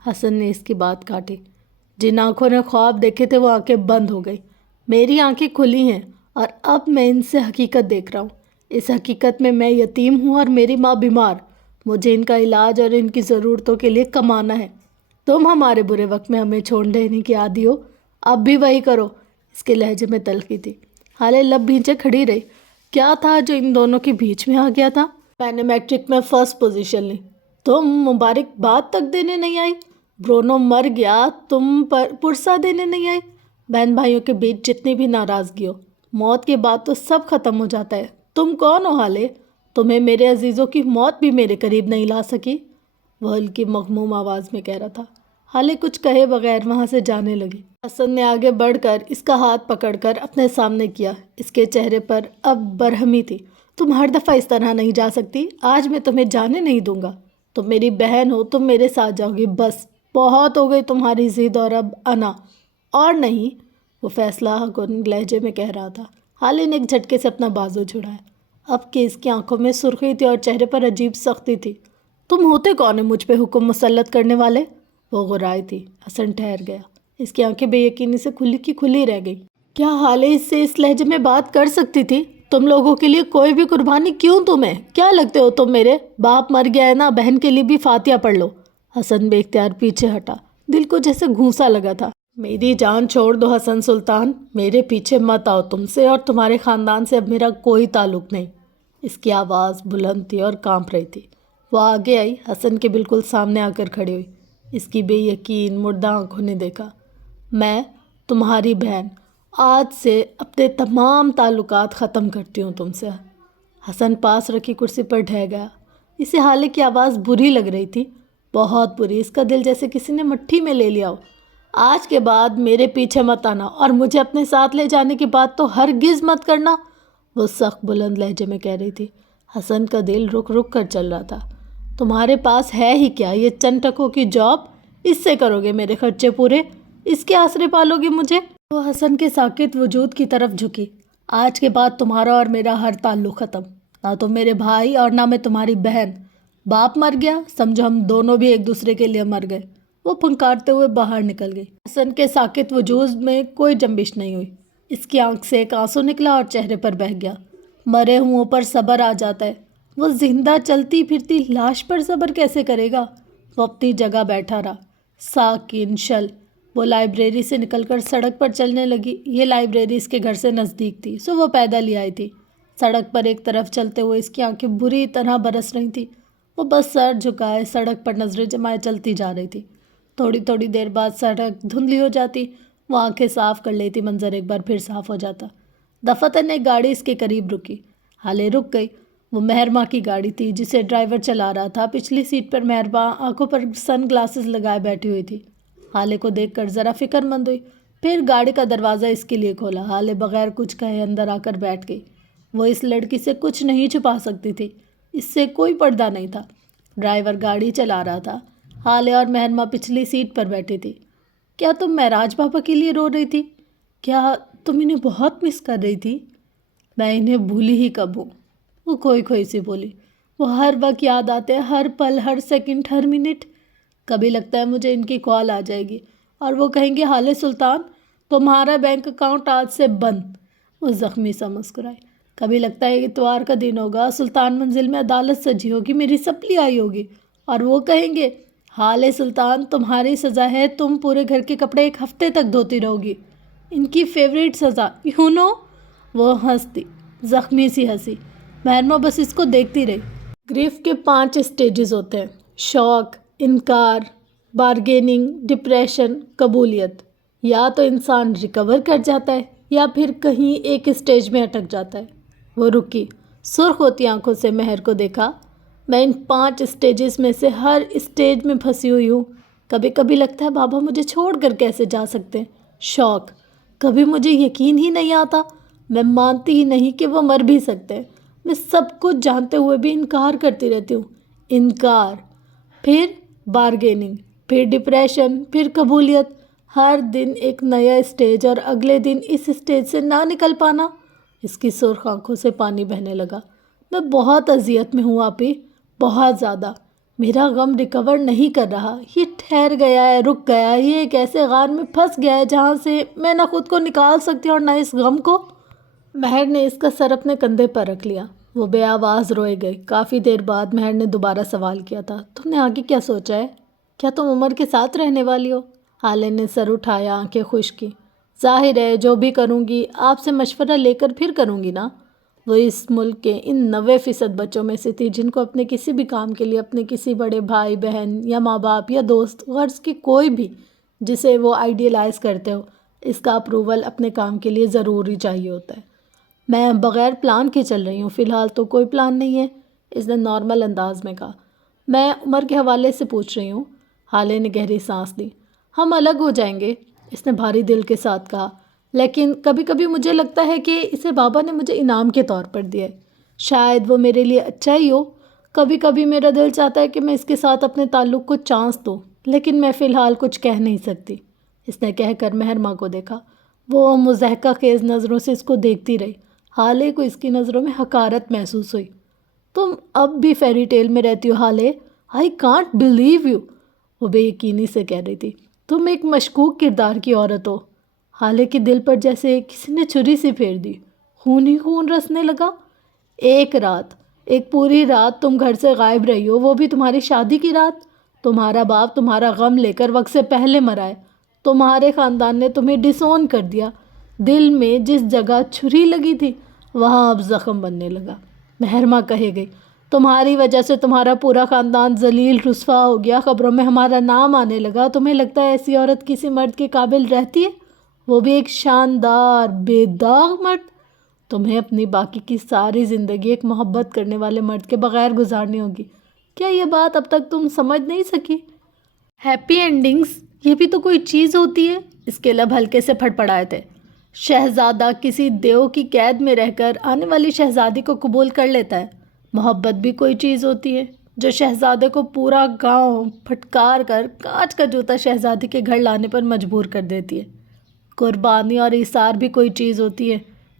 حسن نے اس کی بات کاٹی۔ جن آنکھوں نے خواب دیکھے تھے وہ آنکھیں بند ہو گئی۔ میری آنکھیں کھلی ہیں اور اب میں ان سے حقیقت دیکھ رہا ہوں۔ اس حقیقت میں یتیم ہوں اور میری ماں بیمار۔ مجھے ان کا علاج اور ان کی ضرورتوں کے لیے کمانا ہے۔ تم ہمارے برے وقت میں ہمیں چھوڑ دینے کی عادی ہو، اب بھی وہی کرو۔ اس کے لہجے میں تلخی تھی۔ حالے لب بھینچے کھڑی رہی۔ کیا تھا جو ان دونوں کے بیچ میں آ گیا تھا؟ میں نے میٹرک میں فرسٹ پوزیشن لی، تم مبارکباد تک دینے نہیں آئی۔ برونو مر گیا، تم پر پرسہ دینے نہیں آئی۔ بہن بھائیوں کے بیچ جتنی بھی ناراضگی ہو، موت کے بعد تو سب ختم ہو جاتا ہے۔ تم کون ہو حالے؟ تمہیں میرے عزیزوں کی موت بھی میرے قریب نہیں لا سکی، وہ ہلکی مغموم آواز میں کہہ رہا تھا۔ حالے کچھ کہے بغیر وہاں سے جانے لگی۔ حسن نے آگے بڑھ کر اس کا ہاتھ پکڑ کر اپنے سامنے کیا۔ اس کے چہرے پر اب برہمی تھی۔ تم ہر دفعہ اس طرح نہیں جا سکتی، آج میں تمہیں جانے نہیں دوں گا۔ تم میری بہن ہو، تم میرے ساتھ جاؤ گی، بس بہت ہو گئی تمہاری ضد اور اب انا اور نہیں، وہ فیصلہ کن لہجے میں کہہ رہا تھا۔ حالے نے ایک جھٹکے سے اپنا بازو چھڑایا۔ اب کہ اس کی آنکھوں میں سرخی تھی اور چہرے پر عجیب سختی تھی۔ تم ہوتے کون ہیں مجھ پہ حکم مسلط کرنے والے؟ وہ غرائی تھی۔ حسن ٹھہر گیا۔ اس کی آنکھیں بے یقینی سے کھلی کی کھلی رہ گئی۔ کیا حالے اس سے اس لہجے میں بات کر سکتی تھی؟ تم لوگوں کے لیے کوئی بھی قربانی کیوں تمہیں؟ کیا لگتے ہو تم میرے؟ باپ مر گیا ہے نا، بہن کے لیے بھی فاتحہ پڑھ لو۔ حسن بے اختیار پیچھے ہٹا۔ دل کو جیسے گھونسا لگا تھا۔ میری جان چھوڑ دو حسن سلطان، میرے پیچھے مت آؤ۔ تم سے اور تمہارے خاندان سے اب میرا کوئی تعلق نہیں۔ اس کی آواز بلند تھی اور کانپ رہی تھی۔ وہ آگے آئی، حسن کے بالکل سامنے آ کر کھڑی ہوئی۔ اس کی بے یقین مردہ آنکھوں نے دیکھا۔ میں تمہاری بہن آج سے اپنے تمام تعلقات ختم کرتی ہوں تم سے۔ حسن پاس رکھی کرسی پر ڈھہ گیا۔ اسے حالے کی آواز بری لگ رہی تھی، بہت بری۔ اس کا دل جیسے کسی نے مٹھی میں لے لیا ہو۔ آج کے بعد میرے پیچھے مت آنا اور مجھے اپنے ساتھ لے جانے کی بات تو ہرگز مت کرنا، وہ سخت بلند لہجے میں کہہ رہی تھی۔ حسن کا دل رک رک کر چل رہا تھا۔ تمہارے پاس ہے ہی کیا؟ یہ چند ٹکوں کی جاب، اس سے کرو گے میرے خرچے پورے؟ اس کے آسرے پالو گے مجھے؟ وہ حسن کے ساکت وجود کی طرف جھکی۔ آج کے بعد تمہارا اور میرا ہر تعلق ختم، نہ تم میرے بھائی اور نہ میں تمہاری بہن۔ باپ مر گیا، سمجھو ہم دونوں بھی ایک دوسرے کے لیے مر گئے۔ وہ پھنکارتے ہوئے باہر نکل گئی۔ حسن کے ساکت وجود میں کوئی جنبش نہیں ہوئی۔ اس کی آنکھ سے ایک آنسو نکلا اور چہرے پر بہہ گیا۔ مرے ہوں پر صبر آ جاتا ہے، وہ زندہ چلتی پھرتی لاش پر صبر کیسے کرے گا؟ وہ اپنی جگہ بیٹھا رہا، ساکن شل۔ وہ لائبریری سے نکل کر سڑک پر چلنے لگی۔ یہ لائبریری اس کے گھر سے نزدیک تھی، سو وہ پیدل ہی آئی تھی۔ سڑک پر ایک طرف چلتے ہوئے اس کی آنکھیں بری طرح برس رہی تھیں۔ وہ بس سر جھکائے سڑک پر نظریں جمائے چلتی جا رہی تھی۔ تھوڑی تھوڑی دیر بعد سڑک دھندلی ہو جاتی، وہ آنکھیں صاف کر لیتی، منظر ایک بار پھر صاف ہو جاتا۔ دفتر نے ایک گاڑی اس کے قریب رکی۔ حالے رک گئی۔ وہ مہرماں کی گاڑی تھی جسے ڈرائیور چلا رہا تھا۔ پچھلی سیٹ پر مہرباں آنکھوں پر سن گلاسز لگائے بیٹھی ہوئی تھی۔ حالے کو دیکھ کر ذرا فکر مند ہوئی، پھر گاڑی کا دروازہ اس کے لیے کھولا۔ حالے بغیر کچھ کہے اندر آ کر بیٹھ گئی۔ وہ اس لڑکی سے کچھ نہیں چھپا سکتی تھی، اس سے کوئی پردہ نہیں تھا۔ ڈرائیور گاڑی چلا رہا تھا، حالے اور مہرماں پچھلی سیٹ پر بیٹھی تھی۔ کیا تم معراج پاپا کے لیے رو رہی تھی؟ کیا تم انہیں بہت مس کر رہی تھی؟ میں انہیں بھولی ہی کب ہوں، وہ کھوئی کھوئی سی بولی۔ وہ ہر وقت یاد آتے ہیں، ہر پل، ہر سیکنڈ، ہر منٹ۔ کبھی لگتا ہے مجھے ان کی کال آ جائے گی اور وہ کہیں گے حال سلطان تمہارا بینک اکاؤنٹ آج سے بند۔ وہ زخمی سا مسکرائے۔ کبھی لگتا ہے اتوار کا دن ہوگا، سلطان منزل میں عدالت سجی ہوگی، میری سپلی آئی ہوگی اور وہ کہیں گے حال سلطان تمہاری سزا ہے، تم پورے گھر کے کپڑے ایک ہفتے تک دھوتی رہو گی، ان کی فیوریٹ سزا، یو نو۔ وہ ہنستی، زخمی سی ہنسی۔ مہرمہ بس اس کو دیکھتی رہی۔ گریف کے 5 اسٹیجز ہوتے ہیں: شوق، انکار، بارگیننگ، ڈپریشن، قبولیت۔ یا تو انسان ریکور کر جاتا ہے یا پھر کہیں ایک اسٹیج میں اٹک جاتا ہے۔ وہ رکی، سرخ ہوتی آنکھوں سے مہر کو دیکھا۔ میں ان 5 اسٹیجز میں سے ہر اسٹیج میں پھنسی ہوئی ہوں۔ کبھی کبھی لگتا ہے بابا مجھے چھوڑ کر کیسے جا سکتے ہیں۔ شوق، کبھی مجھے یقین ہی نہیں آتا، میں مانتی ہی نہیں کہ وہ مر بھی سکتے ہیں۔ میں سب کچھ جانتے ہوئے بھی انکار کرتی رہتی ہوں۔ انکار، پھر بارگیننگ، پھر ڈپریشن، پھر قبولیت۔ ہر دن ایک نیا اسٹیج اور اگلے دن اس اسٹیج سے نہ نکل پانا۔ اس کی سرخ آنکھوں سے پانی بہنے لگا۔ میں بہت اذیت میں ہوں آپی، بہت زیادہ۔ میرا غم ریکور نہیں کر رہا، یہ ٹھہر گیا ہے، رک گیا ہے، یہ ایک ایسے غار میں پھنس گیا ہے جہاں سے میں نہ خود کو نکال سکتی اور نہ اس غم کو۔ مہر نے اس کا سر اپنے کندھے پر رکھ لیا۔ وہ بے آواز روئے گئی۔ کافی دیر بعد مہر نے دوبارہ سوال کیا تھا، تم نے آگے کیا سوچا ہے؟ کیا تم عمر کے ساتھ رہنے والی ہو؟ حالے نے سر اٹھایا، آنکھیں خشک کی۔ ظاہر ہے جو بھی کروں گی آپ سے مشورہ لے کر پھر کروں گی نا۔ وہ اس ملک کے ان 90% بچوں میں سے تھی جن کو اپنے کسی بھی کام کے لیے اپنے کسی بڑے بھائی بہن یا ماں باپ یا دوست، غرض کی کوئی بھی جسے وہ آئیڈیلائز کرتے ہو، اس کا اپروول اپنے کام کے لیے ضروری چاہیے ہوتا ہے۔ میں بغیر پلان کے چل رہی ہوں، فی الحال تو کوئی پلان نہیں ہے، اس نے نارمل انداز میں کہا۔ میں عمر کے حوالے سے پوچھ رہی ہوں۔ حالے نے گہری سانس لی۔ ہم الگ ہو جائیں گے، اس نے بھاری دل کے ساتھ کہا، لیکن کبھی کبھی مجھے لگتا ہے کہ اسے بابا نے مجھے انعام کے طور پر دیا ہے، شاید وہ میرے لیے اچھا ہی ہو۔ کبھی کبھی میرا دل چاہتا ہے کہ میں اس کے ساتھ اپنے تعلق کو چانس دوں، لیکن میں فی الحال کچھ کہہ نہیں سکتی۔ اس نے کہہ کر مہر ماں کو دیکھا۔ وہ مضحکہ خیز نظروں سے اس کو دیکھتی رہی۔ حالے کو اس کی نظروں میں حقارت محسوس ہوئی۔ تم اب بھی فیری ٹیل میں رہتی ہو حالے، آئی کانٹ بلیو یو، وہ بے یقینی سے کہہ رہی تھی۔ تم ایک مشکوک کردار کی عورت ہو۔ حالے کے دل پر جیسے کسی نے چھری سی پھیر دی، خون ہی خون رسنے لگا۔ ایک رات، ایک پوری رات تم گھر سے غائب رہی ہو، وہ بھی تمہاری شادی کی رات۔ تمہارا باپ تمہارا غم لے کر وقت سے پہلے مرا ہے، تمہارے خاندان نے تمہیں ڈسون کر دیا۔ دل میں جس جگہ چھری لگی تھی وہاں اب زخم بننے لگا۔ مہرماں کہے گئی، تمہاری وجہ سے تمہارا پورا خاندان ذلیل رسوا ہو گیا، خبروں میں ہمارا نام آنے لگا۔ تمہیں لگتا ہے ایسی عورت کسی مرد کے قابل رہتی ہے، وہ بھی ایک شاندار بے داغ مرد؟ تمہیں اپنی باقی کی ساری زندگی ایک محبت کرنے والے مرد کے بغیر گزارنی ہوگی۔ کیا یہ بات اب تک تم سمجھ نہیں سکی؟ ہیپی اینڈنگز یہ بھی تو کوئی چیز ہوتی ہے۔ اس کے لب ہلکے سے پھڑپڑائے تھے۔ شہزادہ کسی دیو کی قید میں رہ کر آنے والی شہزادی کو قبول کر لیتا ہے۔ محبت بھی کوئی چیز ہوتی ہے جو شہزادے کو پورا گاؤں پھٹکار کر کانچ کا جوتا شہزادی کے گھر لانے پر مجبور کر دیتی ہے۔ قربانی اور ایثار بھی کوئی چیز ہوتی ہے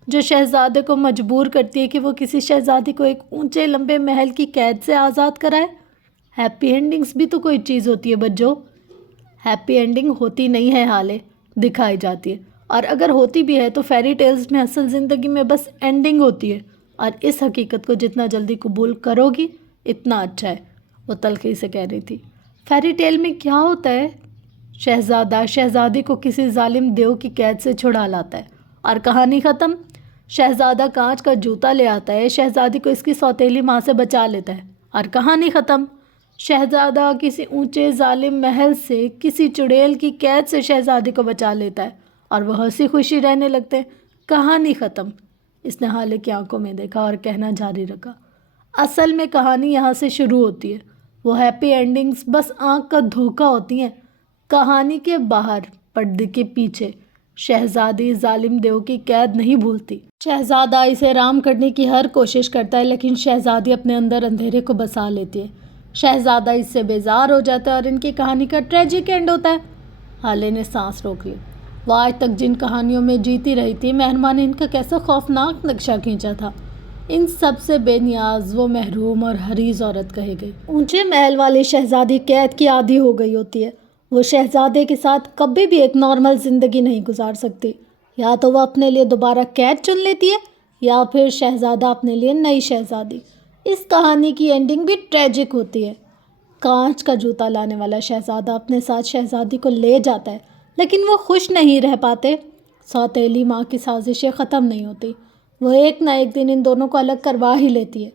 جو شہزادے کو مجبور کرتی ہے کہ وہ کسی شہزادی کو ایک اونچے لمبے محل کی قید سے آزاد کرائے۔ ہیپی اینڈنگز بھی تو کوئی چیز ہوتی ہے بجو۔ ہیپی اینڈنگ ہوتی نہیں ہے حالے، دکھائی جاتی ہے، اور اگر ہوتی بھی ہے تو فیری ٹیلز میں اصل زندگی میں بس اینڈنگ ہوتی ہے، اور اس حقیقت کو جتنا جلدی قبول کرو گی اتنا اچھا ہے، وہ تلخی سے کہہ رہی تھی۔ فیری ٹیل میں کیا ہوتا ہے؟ شہزادہ شہزادی کو کسی ظالم دیو کی قید سے چھڑا لاتا ہے اور کہانی ختم۔ شہزادہ کانچ کا جوتا لے آتا ہے، شہزادی کو اس کی سوتیلی ماں سے بچا لیتا ہے اور کہانی ختم۔ شہزادہ کسی اونچے ظالم محل سے، کسی چڑیل کی قید سے شہزادی کو بچا لیتا ہے اور وہ ہنسی خوشی رہنے لگتے ہیں، کہانی ختم۔ اس نے حالے کی آنکھوں میں دیکھا اور کہنا جاری رکھا، اصل میں کہانی یہاں سے شروع ہوتی ہے، وہ ہیپی اینڈنگز بس آنکھ کا دھوکہ ہوتی ہیں۔ کہانی کے باہر، پردے کے پیچھے، شہزادی ظالم دیو کی قید نہیں بھولتی۔ شہزادہ اسے رام کرنے کی ہر کوشش کرتا ہے، لیکن شہزادی اپنے اندر اندھیرے کو بسا لیتی ہے۔ شہزادہ اس سے بیزار ہو جاتا ہے اور ان کی کہانی کا ٹریجک اینڈ ہوتا ہے۔ حالے نے سانس روک لی۔ وہ آج تک جن کہانیوں میں جیتی رہی تھی، مہرماں نے ان کا کیسا خوفناک نقشہ کھینچا تھا۔ ان سب سے بے نیاز وہ محروم اور حریص عورت کہی گئی۔ اونچے محل والی شہزادی قید کی عادی ہو گئی ہوتی ہے۔ وہ شہزادے کے ساتھ کبھی بھی ایک نارمل زندگی نہیں گزار سکتی۔ یا تو وہ اپنے لیے دوبارہ قید چن لیتی ہے یا پھر شہزادہ اپنے لیے نئی شہزادی۔ اس کہانی کی اینڈنگ بھی ٹریجک ہوتی ہے۔ کانچ کا جوتا لانے والا شہزادہ اپنے ساتھ شہزادی کو لے جاتا ہے، لیکن وہ خوش نہیں رہ پاتے۔ سوتیلی ماں کی سازشیں ختم نہیں ہوتی۔ وہ ایک نہ ایک دن ان دونوں کو الگ کروا ہی لیتی ہے۔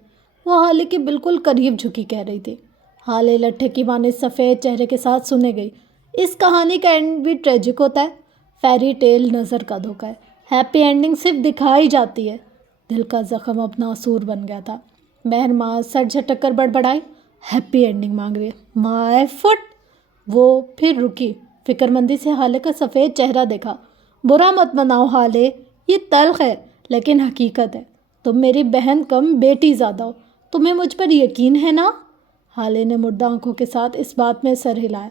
وہ ہالے کے بالکل قریب جھکی کہہ رہی تھی۔ ہالے لٹھے کی ماں نے سفید چہرے کے ساتھ سنے گئی۔ اس کہانی کا اینڈ بھی ٹریجک ہوتا ہے۔ فیری ٹیل نظر کا دھوکہ ہے۔ ہیپی اینڈنگ صرف دکھائی جاتی ہے۔ دل کا زخم اب ناسور بن گیا تھا۔ مہرماں سر جھٹک کر بڑبڑائی، ہیپی اینڈنگ مانگ رہی ہے، مائی فٹ۔ وہ پھر رکی، فکر مندی سے ہالے کا سفید چہرہ دیکھا۔ برا مت مناؤ ہالے، یہ تلخ ہے لیکن حقیقت ہے۔ تم میری بہن کم بیٹی زیادہ ہو، تمہیں مجھ پر یقین ہے نا؟ ہالے نے مردہ آنکھوں کے ساتھ اس بات میں سر ہلایا۔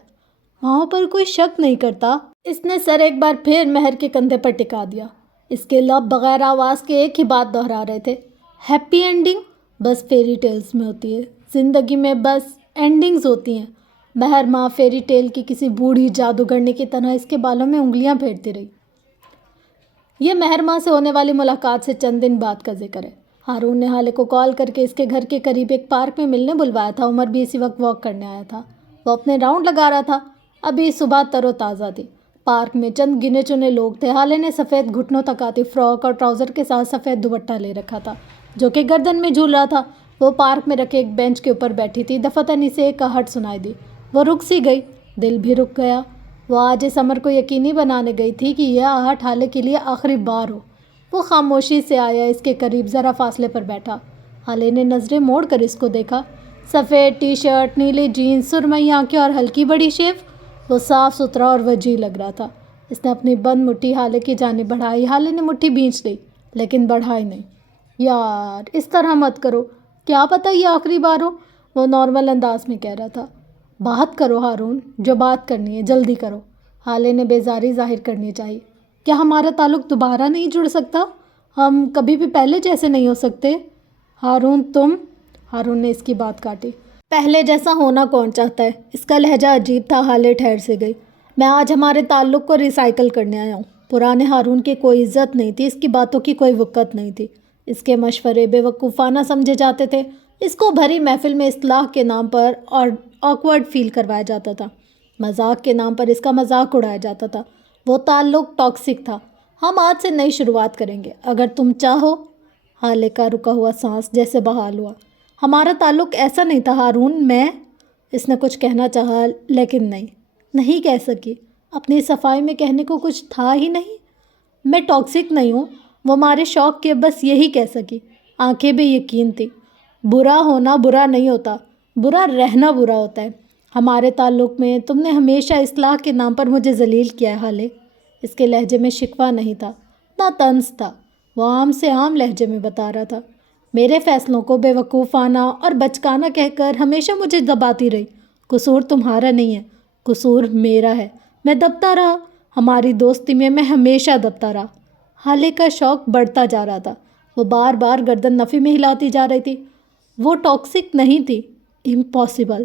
وہاں پر کوئی شک نہیں کرتا۔ اس نے سر ایک بار پھر مہر کے کندھے پر ٹکا دیا۔ اس کے لب بغیر آواز کے ایک ہی بات دہرا رہے تھے، ہیپی اینڈنگ بس فیری ٹیلز میں ہوتی ہے، زندگی میں بس اینڈنگز ہوتی ہیں۔ مہرماں فیری ٹیل کی کسی بوڑھی جادوگرنی کی طرح اس کے بالوں میں انگلیاں پھیرتی رہی۔ یہ مہرماں سے ہونے والی ملاقات سے چند دن بعد کا ذکر ہے۔ ہارون نے ہالے کو کال کر کے اس کے گھر کے قریب ایک پارک میں ملنے بلوایا تھا۔ عمر بھی اسی وقت واک کرنے آیا تھا۔ وہ اپنے راؤنڈ لگا رہا تھا۔ ابھی صبح تر و تازہ تھی۔ پارک میں چند گنے چنے لوگ تھے۔ ہالے نے سفید گھٹنوں تک آتی فراک اور ٹراؤزر کے ساتھ سفید دوپٹہ لے رکھا تھا جو کہ گردن میں جھول رہا تھا۔ وہ پارک میں رکھے ایک بینچ کے اوپر بیٹھی تھی۔ دفعتاً اسے ایک آہٹ سنائی دی۔ وہ رک سی گئی، دل بھی رک گیا۔ وہ آج اس امر کو یقینی بنانے گئی تھی کہ یہ آہٹ ہالے کے لیے آخری بار ہو۔ وہ خاموشی سے آیا، اس کے قریب ذرا فاصلے پر بیٹھا۔ ہالے نے نظریں موڑ کر اس کو دیکھا۔ سفید ٹی شرٹ، نیلے جینز، سرمئی آنکھیں اور ہلکی بڑی شیو۔ وہ صاف ستھرا اور وجیح لگ رہا تھا۔ اس نے اپنی بند مٹھی ہالے کی جانب بڑھائی۔ ہالے نے مٹھی بھینچ لی لیکن بڑھائی نہیں۔ یار اس طرح مت کرو، کیا پتہ یہ آخری بار ہو، وہ نارمل انداز میں کہہ رہا تھا۔ بات کرو ہارون، جو بات کرنی ہے جلدی کرو، ہالے نے بیزاری ظاہر کرنی چاہیے۔ کیا ہمارا تعلق دوبارہ نہیں جڑ سکتا؟ ہم کبھی بھی پہلے جیسے نہیں ہو سکتے؟ ہارون نے اس کی بات کاٹی۔ پہلے جیسا ہونا کون چاہتا ہے؟ اس کا لہجہ عجیب تھا۔ ہالے ٹھہر سے گئی۔ میں آج ہمارے تعلق کو ریسائیکل کرنے آیا ہوں۔ پرانے ہارون کی کوئی عزت نہیں تھی، اس کی باتوں کی کوئی وقت نہیں تھی، اس کے مشورے بے وقوفانہ سمجھے جاتے تھے۔ اس کو بھری محفل میں اصلاح کے نام پر اور آکورڈ فیل کروایا جاتا تھا۔ مذاق کے نام پر اس کا مذاق اڑایا جاتا تھا۔ وہ تعلق ٹاکسک تھا۔ ہم آج سے نئی شروعات کریں گے اگر تم چاہو۔ ہالے کا رکا ہوا سانس جیسے بحال ہوا۔ ہمارا تعلق ایسا نہیں تھا ہارون، اس نے کچھ کہنا چاہا لیکن نہیں کہہ سکی۔ اپنی صفائی میں کہنے کو کچھ تھا ہی نہیں۔ میں ٹاکسک نہیں ہوں، وہ ہمارے شوق کے بس یہی کہہ سکی۔ آنکھیں بے یقین تھی۔ برا ہونا برا نہیں ہوتا، برا رہنا برا ہوتا ہے۔ ہمارے تعلق میں تم نے ہمیشہ اصلاح کے نام پر مجھے ذلیل کیا ہے ہالے۔ اس کے لہجے میں شکوہ نہیں تھا، نہ طنز تھا۔ وہ عام سے عام لہجے میں بتا رہا تھا، میرے فیصلوں کو بے وقوفانہ اور بچکانہ کہہ کر ہمیشہ مجھے دباتی رہی۔ قصور تمہارا نہیں ہے، قصور میرا ہے۔ میں دبتا رہا، ہماری دوستی میں ہمیشہ دبتا رہا۔ ہالے کا شوق بڑھتا جا رہا تھا۔ وہ بار بار گردن نفی میں ہلاتی جا رہی تھی۔ وہ ٹاکسک نہیں تھی، امپاسبل۔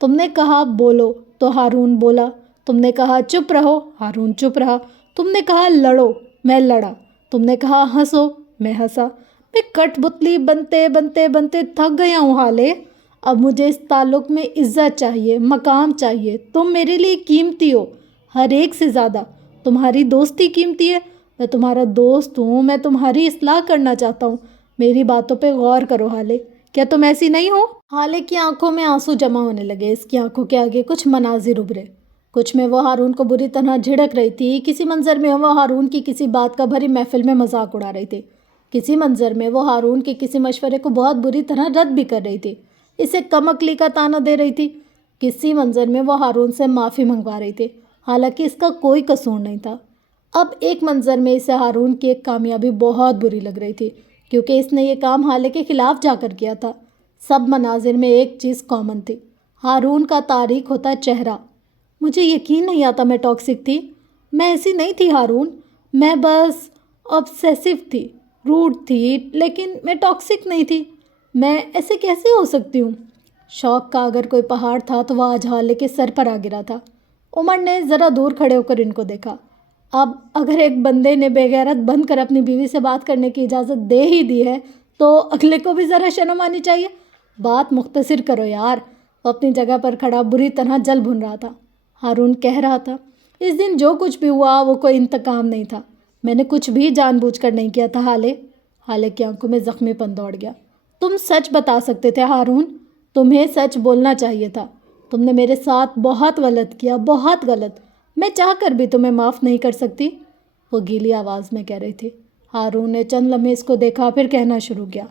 تم نے کہا بولو تو ہارون بولا، تم نے کہا چپ رہو، ہارون چپ رہا، تم نے کہا لڑو، میں لڑا، تم نے کہا ہنسو، میں ہنسا۔ میں کٹ بتلی بنتے بنتے بنتے تھک گیا ہوں ہالے۔ اب مجھے اس تعلق میں عزت چاہیے، مقام چاہیے۔ تم میرے لیے قیمتی ہو، ہر ایک سے زیادہ۔ تمہاری دوستی قیمتی ہے، میں تمہارا دوست ہوں، میں تمہاری اصلاح کرنا چاہتا ہوں۔ میری باتوں پہ غور کرو ہالے، کیا تم ایسی نہیں ہو؟ ہالے کی آنکھوں میں آنسو جمع ہونے لگے۔ اس کی آنکھوں کے آگے کچھ مناظر ابھرے۔ کچھ میں وہ ہارون کو بری طرح جھڑک رہی تھی، کسی منظر میں وہ ہارون کی کسی بات کا بھری محفل میں مذاق اڑا رہی تھی، کسی منظر میں وہ ہارون کے کسی مشورے کو بہت بری طرح رد بھی کر رہی تھی، اسے کم عقلی کا طعنہ دے رہی تھی، کسی منظر میں وہ ہارون سے معافی منگوا رہی تھی، حالانکہ اس کا کوئی قصور نہیں تھا۔ اب ایک منظر میں اسے ہارون کی ایک کامیابی بہت بری لگ رہی تھی، کیونکہ اس نے یہ کام حالے کے خلاف جا کر کیا تھا۔ سب مناظر میں ایک چیز کامن تھی، ہارون کا تاریک ہوتا چہرہ۔ مجھے یقین نہیں آتا میں ٹاکسک تھی. میں ایسی نہیں تھی ہارون. میں بس obsessive تھی, روڈ تھی, لیکن میں ٹاکسک نہیں تھی. میں ایسے کیسے ہو سکتی ہوں؟ شوق کا اگر کوئی پہاڑ تھا تو وہ آج حالے کے سر پر آ گرا تھا. عمر نے ذرا دور کھڑے ہو کر ان کو دیکھا. اب اگر ایک بندے نے بے غیرت بن کر اپنی بیوی سے بات کرنے کی اجازت دے ہی دی ہے تو اگلے کو بھی ذرا شرم آنی چاہیے. بات مختصر کرو یار. وہ اپنی جگہ پر کھڑا بری طرح جل بھن رہا تھا. ہارون کہہ رہا تھا, اس دن جو کچھ بھی ہوا وہ کوئی انتقام نہیں تھا. میں نے کچھ بھی جان بوجھ کر نہیں کیا تھا. حالے کی آنکھوں میں زخمی پن دوڑ گیا. تم سچ بتا سکتے تھے ہارون. تمہیں سچ بولنا چاہیے تھا. تم نے میرے ساتھ بہت غلط کیا, بہت غلط. میں چاہ کر بھی تمہیں معاف نہیں کر سکتی. وہ گیلی آواز میں کہہ رہی تھی. ہارون نے چند لمحے اس کو دیکھا, پھر کہنا شروع کیا.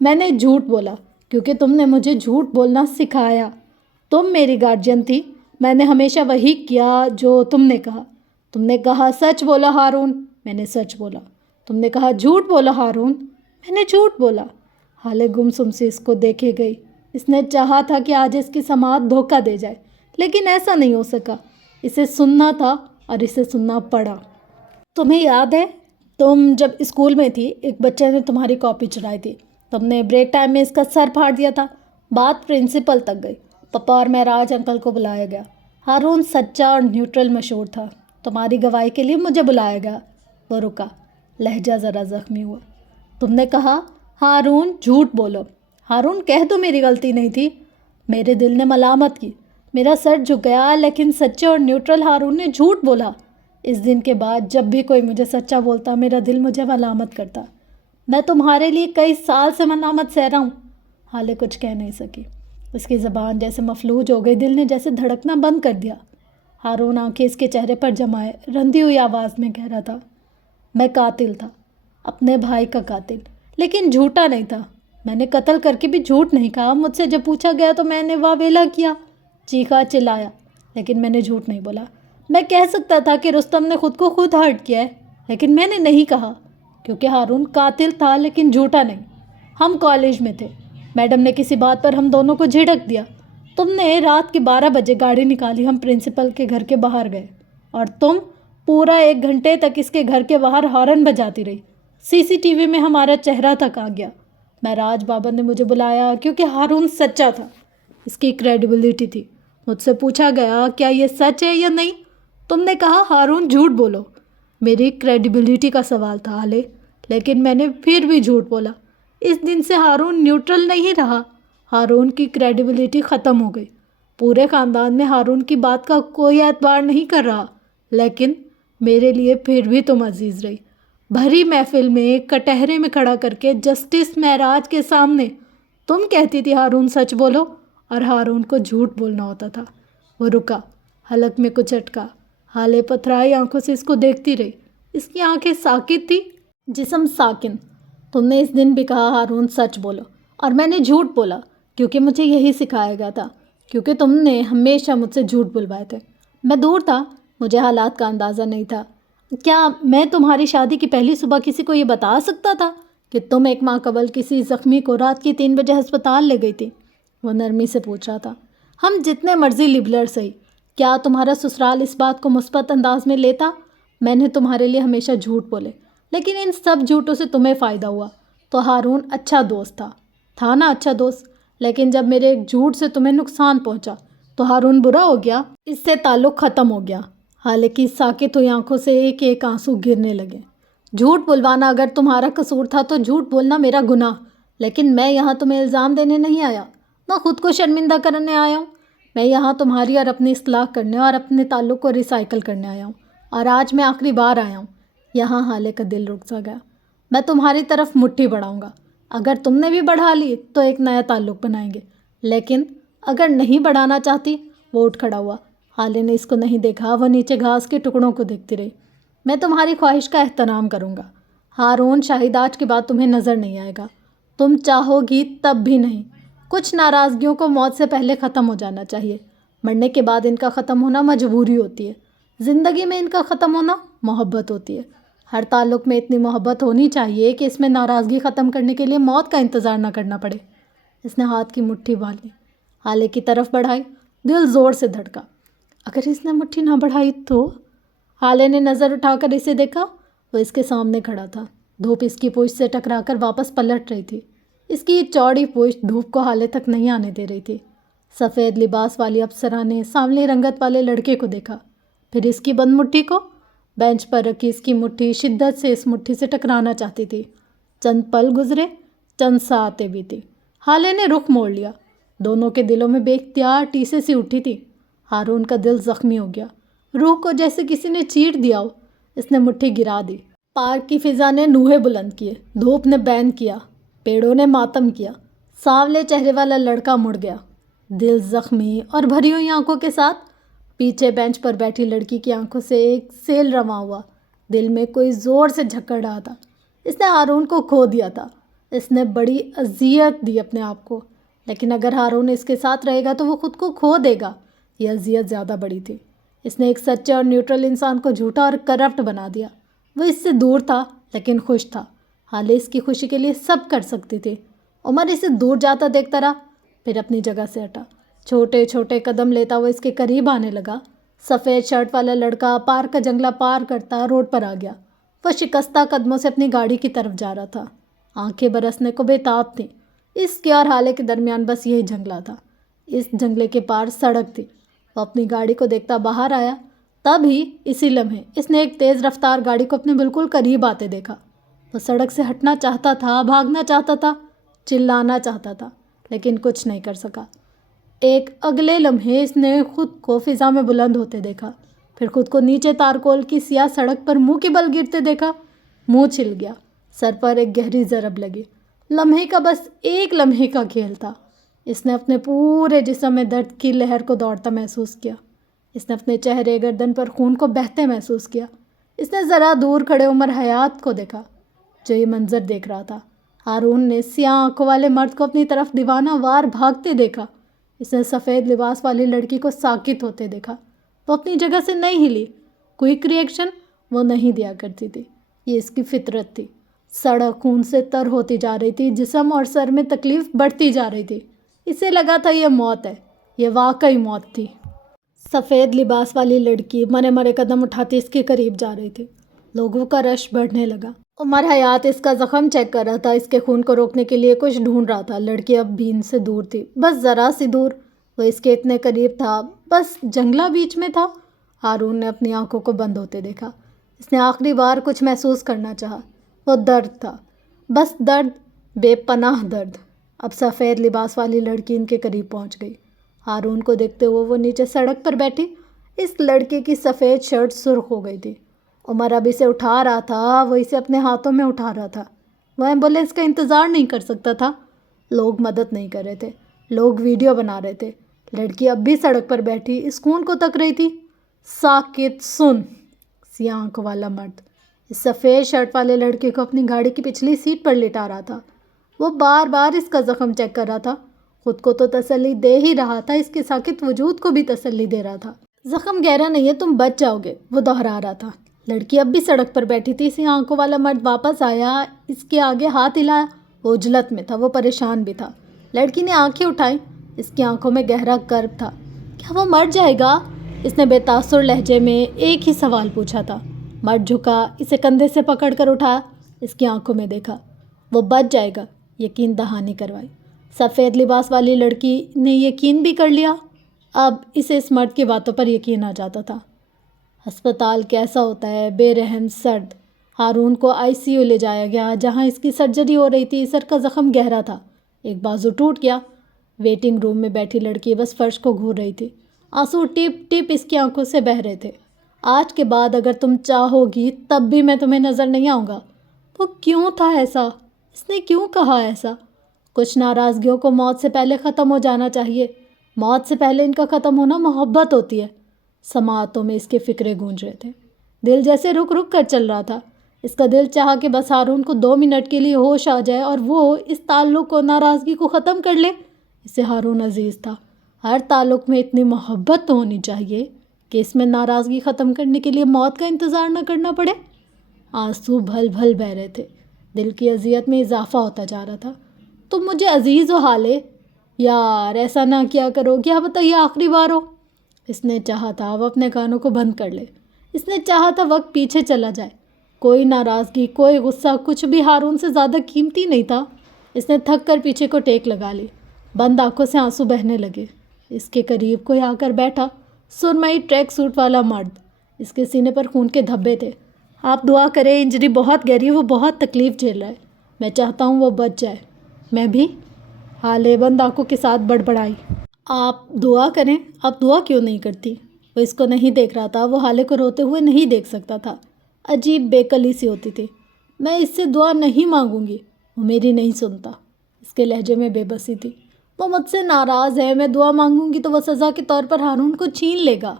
میں نے جھوٹ بولا کیونکہ تم نے مجھے جھوٹ بولنا سکھایا. تم میری گارجین تھی. میں نے ہمیشہ وہی کیا جو تم نے کہا. تم نے کہا سچ بولا ہارون. میں نے سچ بولا. تم نے کہا جھوٹ بولا ہارون. میں نے جھوٹ بولا. حالے گمسم سے اس کو دیکھے گئی. اس نے چاہا تھا کہ آج اس کی سماعت دھوکہ دے جائے, لیکن ایسا نہیں ہو سکا. اسے سننا تھا اور اسے سننا پڑا. تمہیں یاد ہے تم جب اسکول میں تھی ایک بچے نے تمہاری کاپی چرائی تھی. تم نے بریک ٹائم میں اس کا سر پھاڑ دیا تھا. بات پرنسپل تک گئی. پپا اور معراج انکل کو بلایا گیا. ہارون سچا اور نیوٹرل مشہور تھا. تمہاری گواہی کے لیے مجھے بلایا گیا. وہ رکا. لہجہ ذرا زخمی ہوا. تم نے کہا ہارون جھوٹ بولو. ہارون کہہ دو میری غلطی نہیں تھی. میرے دل نے ملامت کی. میرا سر جھک گیا, لیکن سچے اور نیوٹرل ہارون نے جھوٹ بولا. اس دن کے بعد جب بھی کوئی مجھے سچا بولتا میرا دل مجھے ملامت کرتا. میں تمہارے لیے کئی سال سے ملامت سہ رہا ہوں. حالے کچھ کہہ نہیں سکی. اس کی زبان جیسے مفلوج ہو گئی. دل نے جیسے دھڑکنا بند کر دیا. ہارون آنکھیں اس کے چہرے پر جمائے رندی ہوئی آواز میں کہہ رہا تھا, میں قاتل تھا, اپنے بھائی کا قاتل, لیکن جھوٹا نہیں تھا. میں نے قتل کر کے بھی جھوٹ نہیں کہا. مجھ سے جب پوچھا گیا تو میں نے واویلا کیا, چیخا چلایا, لیکن میں نے جھوٹ نہیں بولا. میں کہہ سکتا تھا کہ رستم نے خود کو خود ہرٹ کیا ہے, لیکن میں نے نہیں کہا کیونکہ ہارون قاتل تھا لیکن جھوٹا نہیں. ہم کالج میں تھے. میڈم نے کسی بات پر ہم دونوں کو جھڑک دیا. تم نے رات کے 12 بجے گاڑی نکالی. ہم پرنسپل کے گھر کے باہر گئے اور تم پورا 1 گھنٹے تک اس کے گھر کے باہر ہارن بجاتی رہی. CCTV میں ہمارا چہرہ تک آ گیا. معراج بابا نے مجھے بلایا کیونکہ ہارون سچا تھا. اس کی کریڈیبلٹی تھی. مجھ سے پوچھا گیا کیا یہ سچ ہے یا نہیں. تم نے کہا ہارون جھوٹ بولو. میری کریڈیبلٹی کا سوال تھا حالے, لیکن میں نے پھر بھی جھوٹ بولا. اس دن سے ہارون نیوٹرل نہیں رہا. ہارون کی کریڈیبلٹی ختم ہو گئی. پورے خاندان میں ہارون کی بات کا کوئی اعتبار نہیں کر رہا, لیکن میرے لیے پھر بھی تم عزیز رہی. بھری محفل میں کٹہرے میں کھڑا کر کے جسٹس معراج کے سامنے تم کہتی تھی ہارون سچ بولو, اور ہارون کو جھوٹ بولنا ہوتا تھا. وہ رکا. حلق میں کچھ اٹکا. حالے پتھرائی آنکھوں سے اس کو دیکھتی رہی. اس کی آنکھیں ساکت تھی, جسم ساکن. تم نے اس دن بھی کہا ہارون سچ بولو, اور میں نے جھوٹ بولا کیونکہ مجھے یہی سکھایا گیا تھا, کیونکہ تم نے ہمیشہ مجھ سے جھوٹ بلوائے تھے. میں دور تھا, مجھے حالات کا اندازہ نہیں تھا. کیا میں تمہاری شادی کی پہلی صبح کسی کو یہ بتا سکتا تھا کہ تم 1 ماہ قبل کسی زخمی کو رات کی 3 بجے ہسپتال لے گئی تھی؟ وہ نرمی سے پوچھ رہا تھا. ہم جتنے مرضی لبلر سہی, کیا تمہارا سسرال اس بات کو مثبت انداز میں لیتا؟ میں نے تمہارے لیے ہمیشہ جھوٹ بولے, لیکن ان سب جھوٹوں سے تمہیں فائدہ ہوا. تو ہارون اچھا دوست تھا نا, اچھا دوست. لیکن جب میرے ایک جھوٹ سے تمہیں نقصان پہنچا تو ہارون برا ہو گیا. اس سے تعلق ختم ہو گیا. حالانکہ ساکت ہوئی آنکھوں سے ایک ایک آنسو گرنے لگے. جھوٹ بلوانا اگر تمہارا قصور تھا تو جھوٹ بولنا میرا گناہ, لیکن میں یہاں تمہیں الزام دینے نہیں آیا, نہ خود کو شرمندہ کرنے آیا ہوں. میں یہاں تمہاری اور اپنی اصلاح کرنے اور اپنے تعلق کو ریسائیکل کرنے آیا ہوں, اور آج میں آخری بار آیا ہوں. یہاں حالے کا دل رک سا گیا. میں تمہاری طرف مٹھی بڑھاؤں گا. اگر تم نے بھی بڑھا لی تو ایک نیا تعلق بنائیں گے, لیکن اگر نہیں بڑھانا چاہتی. وہ اٹھ کھڑا ہوا. حالے نے اس کو نہیں دیکھا. وہ نیچے گھاس کے ٹکڑوں کو دیکھتی رہی. میں تمہاری خواہش کا احترام کروں گا ہارون. شاہد آج کے بعد تمہیں نظر نہیں آئے گا. تم چاہو گی تب بھی نہیں. کچھ ناراضگیوں کو موت سے پہلے ختم ہو جانا چاہیے. مرنے کے بعد ان کا ختم ہونا مجبوری ہوتی ہے. زندگی میں ان کا ختم ہونا محبت ہوتی ہے. ہر تعلق میں اتنی محبت ہونی چاہیے کہ اس میں ناراضگی ختم کرنے کے لیے موت کا انتظار نہ کرنا پڑے. اس نے ہاتھ کی مٹھی باندھ لی, حالے کی طرف بڑھائی. دل زور سے دھڑکا. اگر اس نے مٹھی نہ بڑھائی تو؟ حالے نے نظر اٹھا کر اسے دیکھا۔ وہ اس کے سامنے کھڑا تھا۔ دھوپ اس کی پوچھ سے ٹکرا کر واپس پلٹ رہی تھی۔ اس کی چوڑی پوچھ دھوپ کو حالے تک نہیں آنے دے رہی تھی۔ سفید لباس والی افسرہ نے سانولی رنگت والے لڑکے کو دیکھا، پھر اس کی بند مٹھی کو۔ بینچ پر رکھی اس کی مٹھی شدت سے اس مٹھی سے ٹکرانا چاہتی تھی۔ چند پل گزرے، چند ساعتیں بیتی۔ حالے نے رخ موڑ لیا۔ دونوں کے دلوں میں بے اختیار ٹیسے سی اٹھی تھی۔ ہارون کا دل زخمی ہو گیا، روح کو جیسے کسی نے چیٹ دیا ہو۔ اس نے مٹھی گرا دی۔ پارک کی فضا نے نوحے بلند کیے، دھوپ نے بین کیا، پیڑوں نے ماتم کیا۔ سانولے چہرے والا لڑکا مڑ گیا، دل زخمی اور بھری ہوئی آنکھوں کے ساتھ۔ پیچھے بینچ پر بیٹھی لڑکی کی آنکھوں سے ایک سیل رواں ہوا، دل میں کوئی زور سے جھکڑ رہا تھا۔ اس نے ہارون کو کھو دیا تھا۔ اس نے بڑی اذیت دی اپنے آپ کو، لیکن اگر ہارون اس کے ساتھ رہے گا تو وہ خود کو کھو دے گا۔ یہ اذیت زیادہ بڑی تھی۔ اس نے ایک سچے اور نیوٹرل انسان کو جھوٹا اور کرپٹ بنا دیا۔ وہ اس سے دور تھا لیکن خوش تھا۔ حالے اس کی خوشی کے لیے سب کر سکتی تھی۔ عمر اسے دور جاتا دیکھتا رہا، پھر اپنی جگہ سے ہٹا۔ چھوٹے چھوٹے قدم لیتا وہ اس کے قریب آنے لگا۔ سفید شرٹ والا لڑکا پارک کا جنگلہ پار کرتا روڈ پر آ گیا۔ وہ شکستہ قدموں سے اپنی گاڑی کی طرف جا رہا تھا۔ آنکھیں برسنے کو بے تاب تھیں۔ اس کے اور حالے کے درمیان بس یہی جنگلہ تھا۔ اس جنگلے کے پار سڑک تھی۔ وہ اپنی گاڑی کو دیکھتا باہر آیا۔ تبھی اسی لمحے اس نے ایک تیز رفتار گاڑی کو اپنے بالکل قریب آتے دیکھا۔ وہ سڑک سے ہٹنا چاہتا تھا، بھاگنا چاہتا تھا، چلانا چاہتا تھا، لیکن کچھ نہیں کر سکا۔ ایک اگلے لمحے اس نے خود کو فضا میں بلند ہوتے دیکھا، پھر خود کو نیچے تارکول کی سیاہ سڑک پر منہ کی بل گرتے دیکھا۔ منہ چھل گیا، سر پر ایک گہری ضرب لگی۔ لمحے کا بس ایک لمحے کا کھیل تھا۔ اس نے اپنے پورے جسم میں درد کی لہر کو دوڑتا محسوس کیا۔ اس نے اپنے چہرے گردن پر خون کو بہتے محسوس کیا۔ اس نے ذرا دور کھڑے عمر حیات کو دیکھا جو یہ منظر دیکھ رہا تھا۔ ہارون نے سیاہ آنکھوں والے مرد کو اپنی طرف دیوانہ وار بھاگتے دیکھا۔ اس نے سفید لباس والی لڑکی کو ساکت ہوتے دیکھا۔ وہ اپنی جگہ سے نہیں ہلی، کوئک ری ایکشن وہ نہیں دیا کرتی تھی۔ یہ اس کی فطرت تھی۔ سڑک خون سے تر ہوتی جا رہی تھی، جسم اور سر میں تکلیف بڑھتی جا رہی تھی۔ اسے لگا تھا یہ موت ہے، یہ واقعی موت تھی۔ سفید لباس والی لڑکی مرے مرے قدم اٹھاتی اس کے قریب جا رہی تھی۔ لوگوں کا رش بڑھنے لگا۔ عمر حیات اس کا زخم چیک کر رہا تھا، اس کے خون کو روکنے کے لیے کچھ ڈھونڈ رہا تھا۔ لڑکی اب بھی ان سے دور تھی، بس ذرا سی دور۔ وہ اس کے اتنے قریب تھا، بس جنگلہ بیچ میں تھا۔ ہارون نے اپنی آنکھوں کو بند ہوتے دیکھا۔ اس نے آخری بار کچھ محسوس کرنا چاہا۔ وہ درد تھا، بس درد، بے پناہ درد۔ اب سفید لباس والی لڑکی ان کے قریب پہنچ گئی۔ ہارون کو دیکھتے ہوئے وہ نیچے سڑک پر بیٹھی۔ اس لڑکے کی سفید شرٹ سرخ ہو گئی تھی۔ عمر اب اسے اٹھا رہا تھا، وہ اسے اپنے ہاتھوں میں اٹھا رہا تھا۔ وہ ایمبولینس کا انتظار نہیں کر سکتا تھا۔ لوگ مدد نہیں کر رہے تھے، لوگ ویڈیو بنا رہے تھے۔ لڑکی اب بھی سڑک پر بیٹھی اس خون کو تک رہی تھی۔ ساکت، سن، سیاہ آنکھوں والا مرد اس سفید شرٹ والے لڑکے کو اپنی گاڑی کی پچھلی سیٹ پر لٹا رہا تھا۔ وہ بار بار اس کا زخم چیک کر رہا تھا، خود کو تو تسلی دے ہی رہا تھا، اس کے ساکت وجود کو بھی تسلی دے رہا تھا۔ زخم گہرا نہیں ہے، تم بچ جاؤ گے، وہ دہرا رہا تھا۔ لڑکی اب بھی سڑک پر بیٹھی تھی۔ سیاہ آنکھوں والا مرد واپس آیا، اس کے آگے ہاتھ ہلایا۔ وہ عجلت میں تھا، وہ پریشان بھی تھا۔ لڑکی نے آنکھیں اٹھائیں، اس کی آنکھوں میں گہرا کرب تھا۔ کیا وہ مر جائے گا؟ اس نے بے تاثر لہجے میں ایک ہی سوال پوچھا تھا۔ مرد جھکا، اسے کندھے سے پکڑ کر اٹھایا، اس کی آنکھوں میں دیکھا۔ وہ بچ جائے گا، یقین دہانی کروائی۔ سفید لباس والی لڑکی نے یقین بھی کر لیا۔ اب اسے اس مرد کی باتوں پر یقین آ جاتا تھا۔ ہسپتال کیسا ہوتا ہے، بے رحم، سرد۔ ہارون کو ICU لے جایا گیا جہاں اس کی سرجری ہو رہی تھی۔ سر کا زخم گہرا تھا، ایک بازو ٹوٹ گیا۔ ویٹنگ روم میں بیٹھی لڑکی بس فرش کو گھور رہی تھی، آنسو ٹپ ٹپ اس کی آنکھوں سے بہہ رہے تھے۔ آج کے بعد اگر تم چاہو گی تب بھی میں تمہیں نظر نہیں آؤں گا۔ وہ کیوں تھا ایسا؟ اس نے کیوں کہا ایسا؟ کچھ ناراضگیوں کو موت سے پہلے ختم ہو جانا چاہیے۔ موت سے پہلے ان کا ختم ہونا محبت ہوتی ہے۔ سماعتوں میں اس کے فکرے گونج رہے تھے، دل جیسے رک رک کر چل رہا تھا۔ اس کا دل چاہا کہ بس ہارون کو 2 منٹ کے لیے ہوش آ جائے اور وہ اس تعلق کو، ناراضگی کو ختم کر لے۔ اسے ہارون عزیز تھا۔ ہر تعلق میں اتنی محبت تو ہونی چاہیے کہ اس میں ناراضگی ختم کرنے کے لیے موت کا انتظار نہ کرنا پڑے۔ آنسو بھل بھل بہہ رہے تھے، دل کی اذیت میں اضافہ ہوتا جا رہا تھا۔ تم مجھے عزیز ہو حالے، یار ایسا نہ کیا کرو، کیا پتہ یہ آخری بار ہو۔ اس نے چاہا تھا وہ اپنے کانوں کو بند کر لے. اس نے چاہا تھا وقت پیچھے چلا جائے. کوئی ناراضگی، کوئی غصہ، کچھ بھی ہارون سے زیادہ قیمتی نہیں تھا. اس نے تھک کر پیچھے کو ٹیک لگا لی. بند آنکھوں سے آنسو بہنے لگے. اس کے قریب کوئی آ کر بیٹھا. سرمئی ٹریک سوٹ والا مرد. اس کے سینے پر خون کے دھبے تھے. آپ دعا کریں، انجری بہت گہری ہے، وہ بہت تکلیف جھیل رہا ہے. میں چاہتا ہوں وہ بچ جائے. میں بھی، حالے بند آنکھوں کے ساتھ بڑبڑائی. آپ دعا کریں. آپ دعا کیوں نہیں کرتی؟ وہ اس کو نہیں دیکھ رہا تھا. وہ حالے کو روتے ہوئے نہیں دیکھ سکتا تھا. عجیب بے کلی سی ہوتی تھی. میں اس سے دعا نہیں مانگوں گی. وہ میری نہیں سنتا. اس کے لہجے میں بے بسی تھی. وہ مجھ سے ناراض ہے. میں دعا مانگوں گی تو وہ سزا کے طور پر ہارون کو چھین لے گا.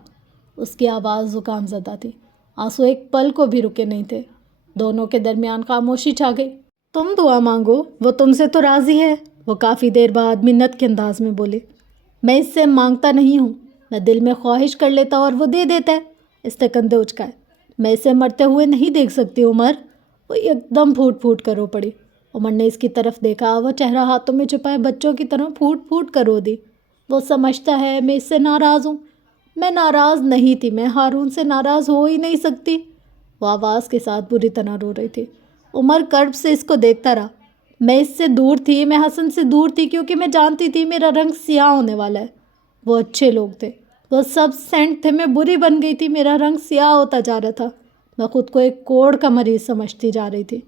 اس کی آواز زکام زدہ تھی. آنسو ایک پل کو بھی رکے نہیں تھے. دونوں کے درمیان خاموشی چھا گئی. تم دعا مانگو، وہ تم سے تو راضی ہے. وہ کافی دیر بعد منت کے انداز میں بولے. میں اس سے مانگتا نہیں ہوں. میں دل میں خواہش کر لیتا اور وہ دے دیتا ہے. اس نے کندھے اچکائے. میں اسے مرتے ہوئے نہیں دیکھ سکتی عمر. وہ ایک دم پھوٹ پھوٹ کر رو پڑی. عمر نے اس کی طرف دیکھا. وہ چہرہ ہاتھوں میں چھپائے بچوں کی طرح پھوٹ پھوٹ کر رو دی. وہ سمجھتا ہے میں اس سے ناراض ہوں. میں ناراض نہیں تھی. میں ہارون سے ناراض ہو ہی نہیں سکتی. وہ آواز کے ساتھ بری طرح رو رہی تھی. عمر کرب سے اس کو دیکھتا رہا. میں اس سے دور تھی. میں حسن سے دور تھی کیونکہ میں جانتی تھی میرا رنگ سیاہ ہونے والا ہے. وہ اچھے لوگ تھے. وہ سب سینٹ تھے. میں بری بن گئی تھی. میرا رنگ سیاہ ہوتا جا رہا تھا. میں خود کو ایک کوڑ کا مریض سمجھتی جا رہی تھی.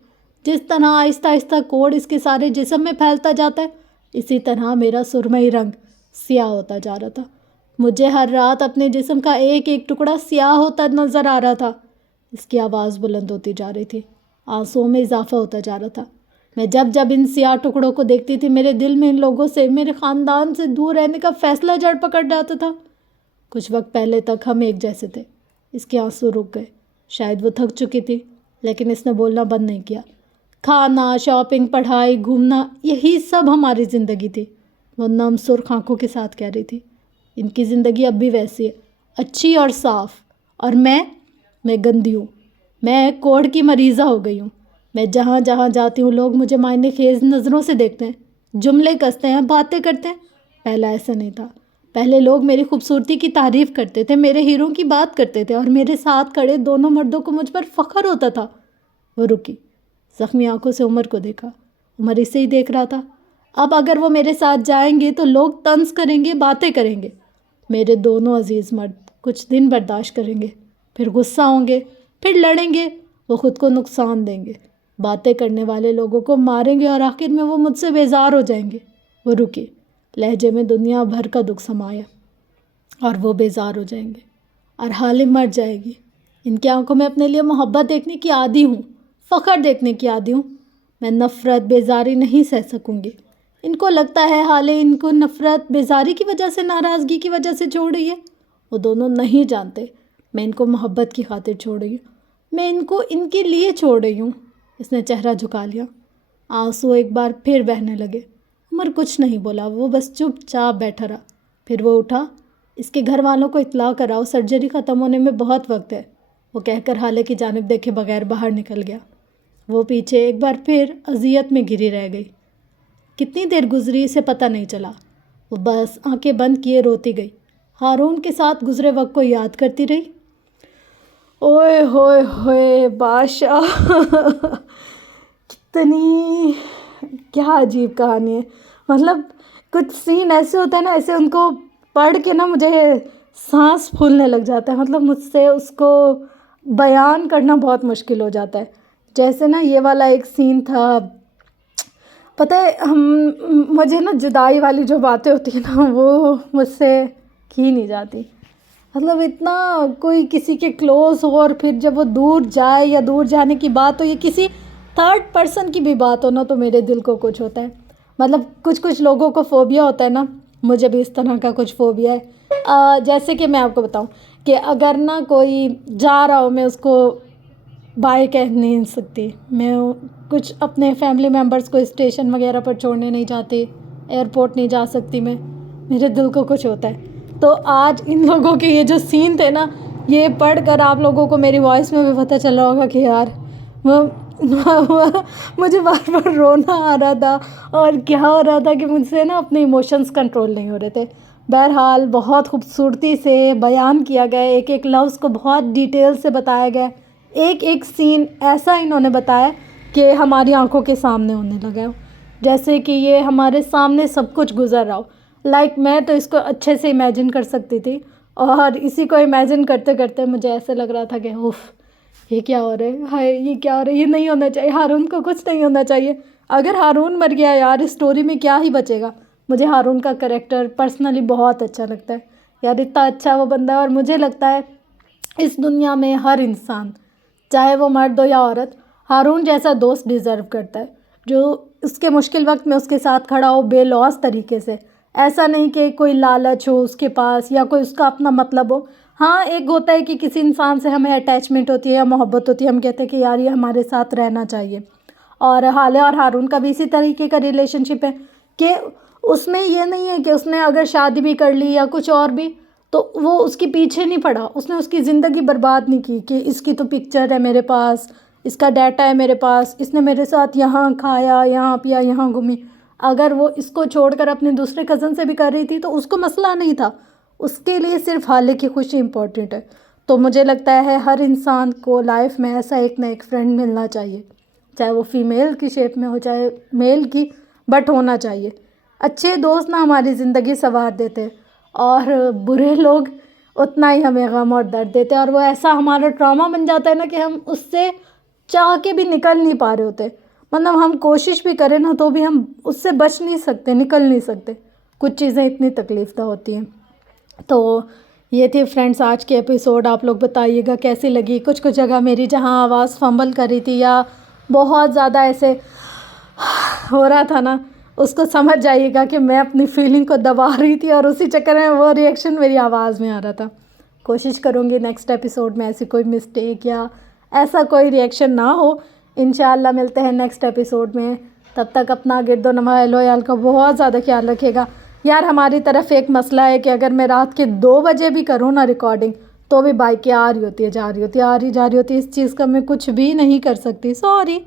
جس طرح آہستہ آہستہ کوڑ اس کے سارے جسم میں پھیلتا جاتا ہے، اسی طرح میرا سرمئی رنگ سیاہ ہوتا جا رہا تھا. مجھے ہر رات اپنے جسم کا ایک ایک ٹکڑا سیاہ ہوتا نظر آ رہا تھا. اس کی آواز بلند ہوتی جا رہی تھی. آنسوؤں میں اضافہ ہوتا جا رہا تھا. میں جب جب ان سیاہ ٹکڑوں کو دیکھتی تھی میرے دل میں ان لوگوں سے، میرے خاندان سے دور رہنے کا فیصلہ جڑ پکڑ جاتا تھا. کچھ وقت پہلے تک ہم ایک جیسے تھے. اس کے آنسو رک گئے. شاید وہ تھک چکی تھی، لیکن اس نے بولنا بند نہیں کیا. کھانا، شاپنگ، پڑھائی، گھومنا، یہی سب ہماری زندگی تھی. وہ نم سرخ آنکھوں کے ساتھ کہہ رہی تھی. ان کی زندگی اب بھی ویسی ہے، اچھی اور صاف. اور میں گندی ہوں. میں کوڑ کی مریضہ ہو گئی ہوں. میں جہاں جہاں جاتی ہوں لوگ مجھے معنی خیز نظروں سے دیکھتے ہیں، جملے کستے ہیں، باتیں کرتے ہیں. پہلا ایسا نہیں تھا. پہلے لوگ میری خوبصورتی کی تعریف کرتے تھے، میرے ہیروں کی بات کرتے تھے، اور میرے ساتھ کھڑے دونوں مردوں کو مجھ پر فخر ہوتا تھا. وہ رکی. زخمی آنکھوں سے عمر کو دیکھا. عمر اسے ہی دیکھ رہا تھا. اب اگر وہ میرے ساتھ جائیں گے تو لوگ طنز کریں گے، باتیں کریں گے. میرے دونوں عزیز مرد کچھ دن برداشت کریں گے، پھر غصہ ہوں گے، پھر لڑیں گے. وہ خود کو نقصان دیں گے، باتیں کرنے والے لوگوں کو ماریں گے، اور آخر میں وہ مجھ سے بیزار ہو جائیں گے. وہ رکی. لہجے میں دنیا بھر کا دکھ سمایا. اور وہ بیزار ہو جائیں گے اور حالم مر جائے گی. ان کی آنکھوں میں اپنے لیے محبت دیکھنے کی عادی ہوں، فخر دیکھنے کی عادی ہوں. میں نفرت، بیزاری نہیں سہ سکوں گی. ان کو لگتا ہے حالے ان کو نفرت، بیزاری کی وجہ سے، ناراضگی کی وجہ سے چھوڑ رہی ہے. وہ دونوں نہیں جانتے میں ان کو محبت کی خاطر چھوڑ رہی ہوں. میں ان کو ان کے لیے چھوڑ رہی ہوں. اس نے چہرہ جھکا لیا. آنسو ایک بار پھر بہنے لگے. عمر کچھ نہیں بولا. وہ بس چپ چاپ بیٹھا رہا. پھر وہ اٹھا. اس کے گھر والوں کو اطلاع کراؤ، سرجری ختم ہونے میں بہت وقت ہے. وہ کہہ کر حالے کی جانب دیکھے بغیر باہر نکل گیا. وہ پیچھے ایک بار پھر اذیت میں گری رہ گئی. کتنی دیر گزری اسے پتہ نہیں چلا. وہ بس آنکھیں بند کیے روتی گئی. ہارون کے ساتھ گزرے وقت کو یاد کرتی رہی. اوئے ہوئے ہوئے بادشاہ کتنی کیا عجیب کہانی ہے. مطلب کچھ سین ایسے ہوتے ہیں نا، ایسے ان کو پڑھ کے نا مجھے سانس پھولنے لگ جاتا ہے. مطلب مجھ سے اس کو بیان کرنا بہت مشکل ہو جاتا ہے. جیسے نا یہ والا ایک سین تھا، پتہ ہے مجھے نا جدائی والی جو باتیں ہوتی ہیں نا وہ مجھ سے کی نہیں جاتی. مطلب اتنا کوئی کسی کے کلوز ہو اور پھر جب وہ دور جائے یا دور جانے کی بات ہو یا کسی تھرڈ پرسن کی بھی بات ہو نا تو میرے دل کو کچھ ہوتا ہے. مطلب کچھ لوگوں کو فوبیا ہوتا ہے نا، مجھے بھی اس طرح کا کچھ فوبیا ہے. جیسے کہ میں آپ کو بتاؤں کہ اگر نا کوئی جا رہا ہو میں اس کو بائے کہہ نہیں سکتی. میں کچھ اپنے فیملی ممبرس کو اسٹیشن وغیرہ پر چھوڑنے نہیں جاتی، ایئرپورٹ نہیں جا سکتی میں. میرے دل کو کچھ ہوتا ہے. تو آج ان لوگوں کے یہ جو سین تھے نا، یہ پڑھ کر آپ لوگوں کو میری وائس میں بھی پتہ چل رہا ہوگا کہ یار مجھے بار بار رونا آ رہا تھا اور کیا ہو رہا تھا کہ مجھ سے نا اپنے ایموشنز کنٹرول نہیں ہو رہے تھے. بہرحال بہت خوبصورتی سے بیان کیا گیا، ایک ایک لفظ کو بہت ڈیٹیل سے بتایا گیا، ایک ایک سین ایسا انہوں نے بتایا کہ ہماری آنکھوں کے سامنے ہونے لگا ہو، جیسے کہ یہ ہمارے سامنے سب کچھ گزر رہا ہو۔ میں تو اس کو اچھے سے امیجن کر سکتی تھی، اور اسی کو امیجن کرتے کرتے مجھے ایسے لگ رہا تھا کہ اوف، یہ کیا ہو رہا ہے، ہائے یہ کیا ہو رہا ہے، یہ نہیں ہونا چاہیے، ہارون کو کچھ نہیں ہونا چاہیے۔ اگر ہارون مر گیا یار، اس سٹوری میں کیا ہی بچے گا۔ مجھے ہارون کا کریکٹر پرسنلی بہت اچھا لگتا ہے یار، اتنا اچھا وہ بندہ ہے، اور مجھے لگتا ہے اس دنیا میں ہر انسان، چاہے وہ مرد ہو یا عورت، ہارون جیسا دوست ڈیزرو کرتا ہے، جو اس کے مشکل وقت میں اس کے ساتھ کھڑا ہو بے لوث طریقے سے۔ ایسا نہیں کہ کوئی لالچ ہو اس کے پاس یا کوئی اس کا اپنا مطلب ہو۔ ہاں ایک ہوتا ہے کہ کسی انسان سے ہمیں اٹیچمنٹ ہوتی ہے یا محبت ہوتی ہے، ہم کہتے ہیں کہ یار یہ ہمارے ساتھ رہنا چاہیے، اور حالیہ اور ہارون کا بھی اسی طریقے کا ریلیشن شپ ہے کہ اس میں یہ نہیں ہے کہ اس نے اگر شادی بھی کر لی یا کچھ اور بھی تو وہ اس کے پیچھے نہیں پڑا، اس نے اس کی زندگی برباد نہیں کی کہ اس کی تو پکچر ہے میرے پاس، اس کا ڈیٹا ہے میرے پاس، اس نے میرے ساتھ یہاں کھایا، یہاں پیا، یہاں گھومی۔ اگر وہ اس کو چھوڑ کر اپنے دوسرے کزن سے بھی کر رہی تھی تو اس کو مسئلہ نہیں تھا، اس کے لیے صرف حالیہ کی خوشی امپورٹنٹ ہے۔ تو مجھے لگتا ہے ہر انسان کو لائف میں ایسا ایک نہ ایک فرینڈ ملنا چاہیے، چاہے وہ فیمیل کی شیپ میں ہو چاہے میل کی، بٹ ہونا چاہیے۔ اچھے دوست نہ ہماری زندگی سنوار دیتے، اور برے لوگ اتنا ہی ہمیں غم اور درد دیتے، اور وہ ایسا ہمارا ٹراما بن جاتا ہے نا کہ ہم اس سے چاہ کے بھی نکل نہیں پا رہے ہوتے، مطلب ہم کوشش بھی کریں نا تو بھی ہم اس سے بچ نہیں سکتے، نکل نہیں سکتے، کچھ چیزیں اتنی تکلیف دہ ہوتی ہیں۔ تو یہ تھی فرینڈس آج کی ایپیسوڈ، آپ لوگ بتائیے گا کیسی لگی۔ کچھ کچھ جگہ میری جہاں آواز فمبل کر رہی تھی یا بہت زیادہ ایسے ہو رہا تھا نا، اس کو سمجھ جائیے گا کہ میں اپنی فیلنگ کو دبا رہی تھی، اور اسی چکر میں وہ ریئیکشن میری آواز میں آ رہا تھا۔ کوشش کروں گی نیکسٹ ایپیسوڈ میں ایسی کوئی مسٹیک یا ایسا کوئی ریئیکشن نہ ہو۔ انشاءاللہ ملتے ہیں نیکسٹ ایپیسوڈ میں، تب تک اپنا گرد و نواح اہل و عیال کا بہت زیادہ خیال رکھے گا۔ یار ہماری طرف ایک مسئلہ ہے کہ اگر میں رات کے 2 بجے بھی کروں نا ریکارڈنگ تو بھی بائکیں آ رہی ہوتی ہے، جا رہی ہوتی ہے، آ رہی جا رہی ہوتی ہے، اس چیز کا میں کچھ بھی نہیں کر سکتی، سوری۔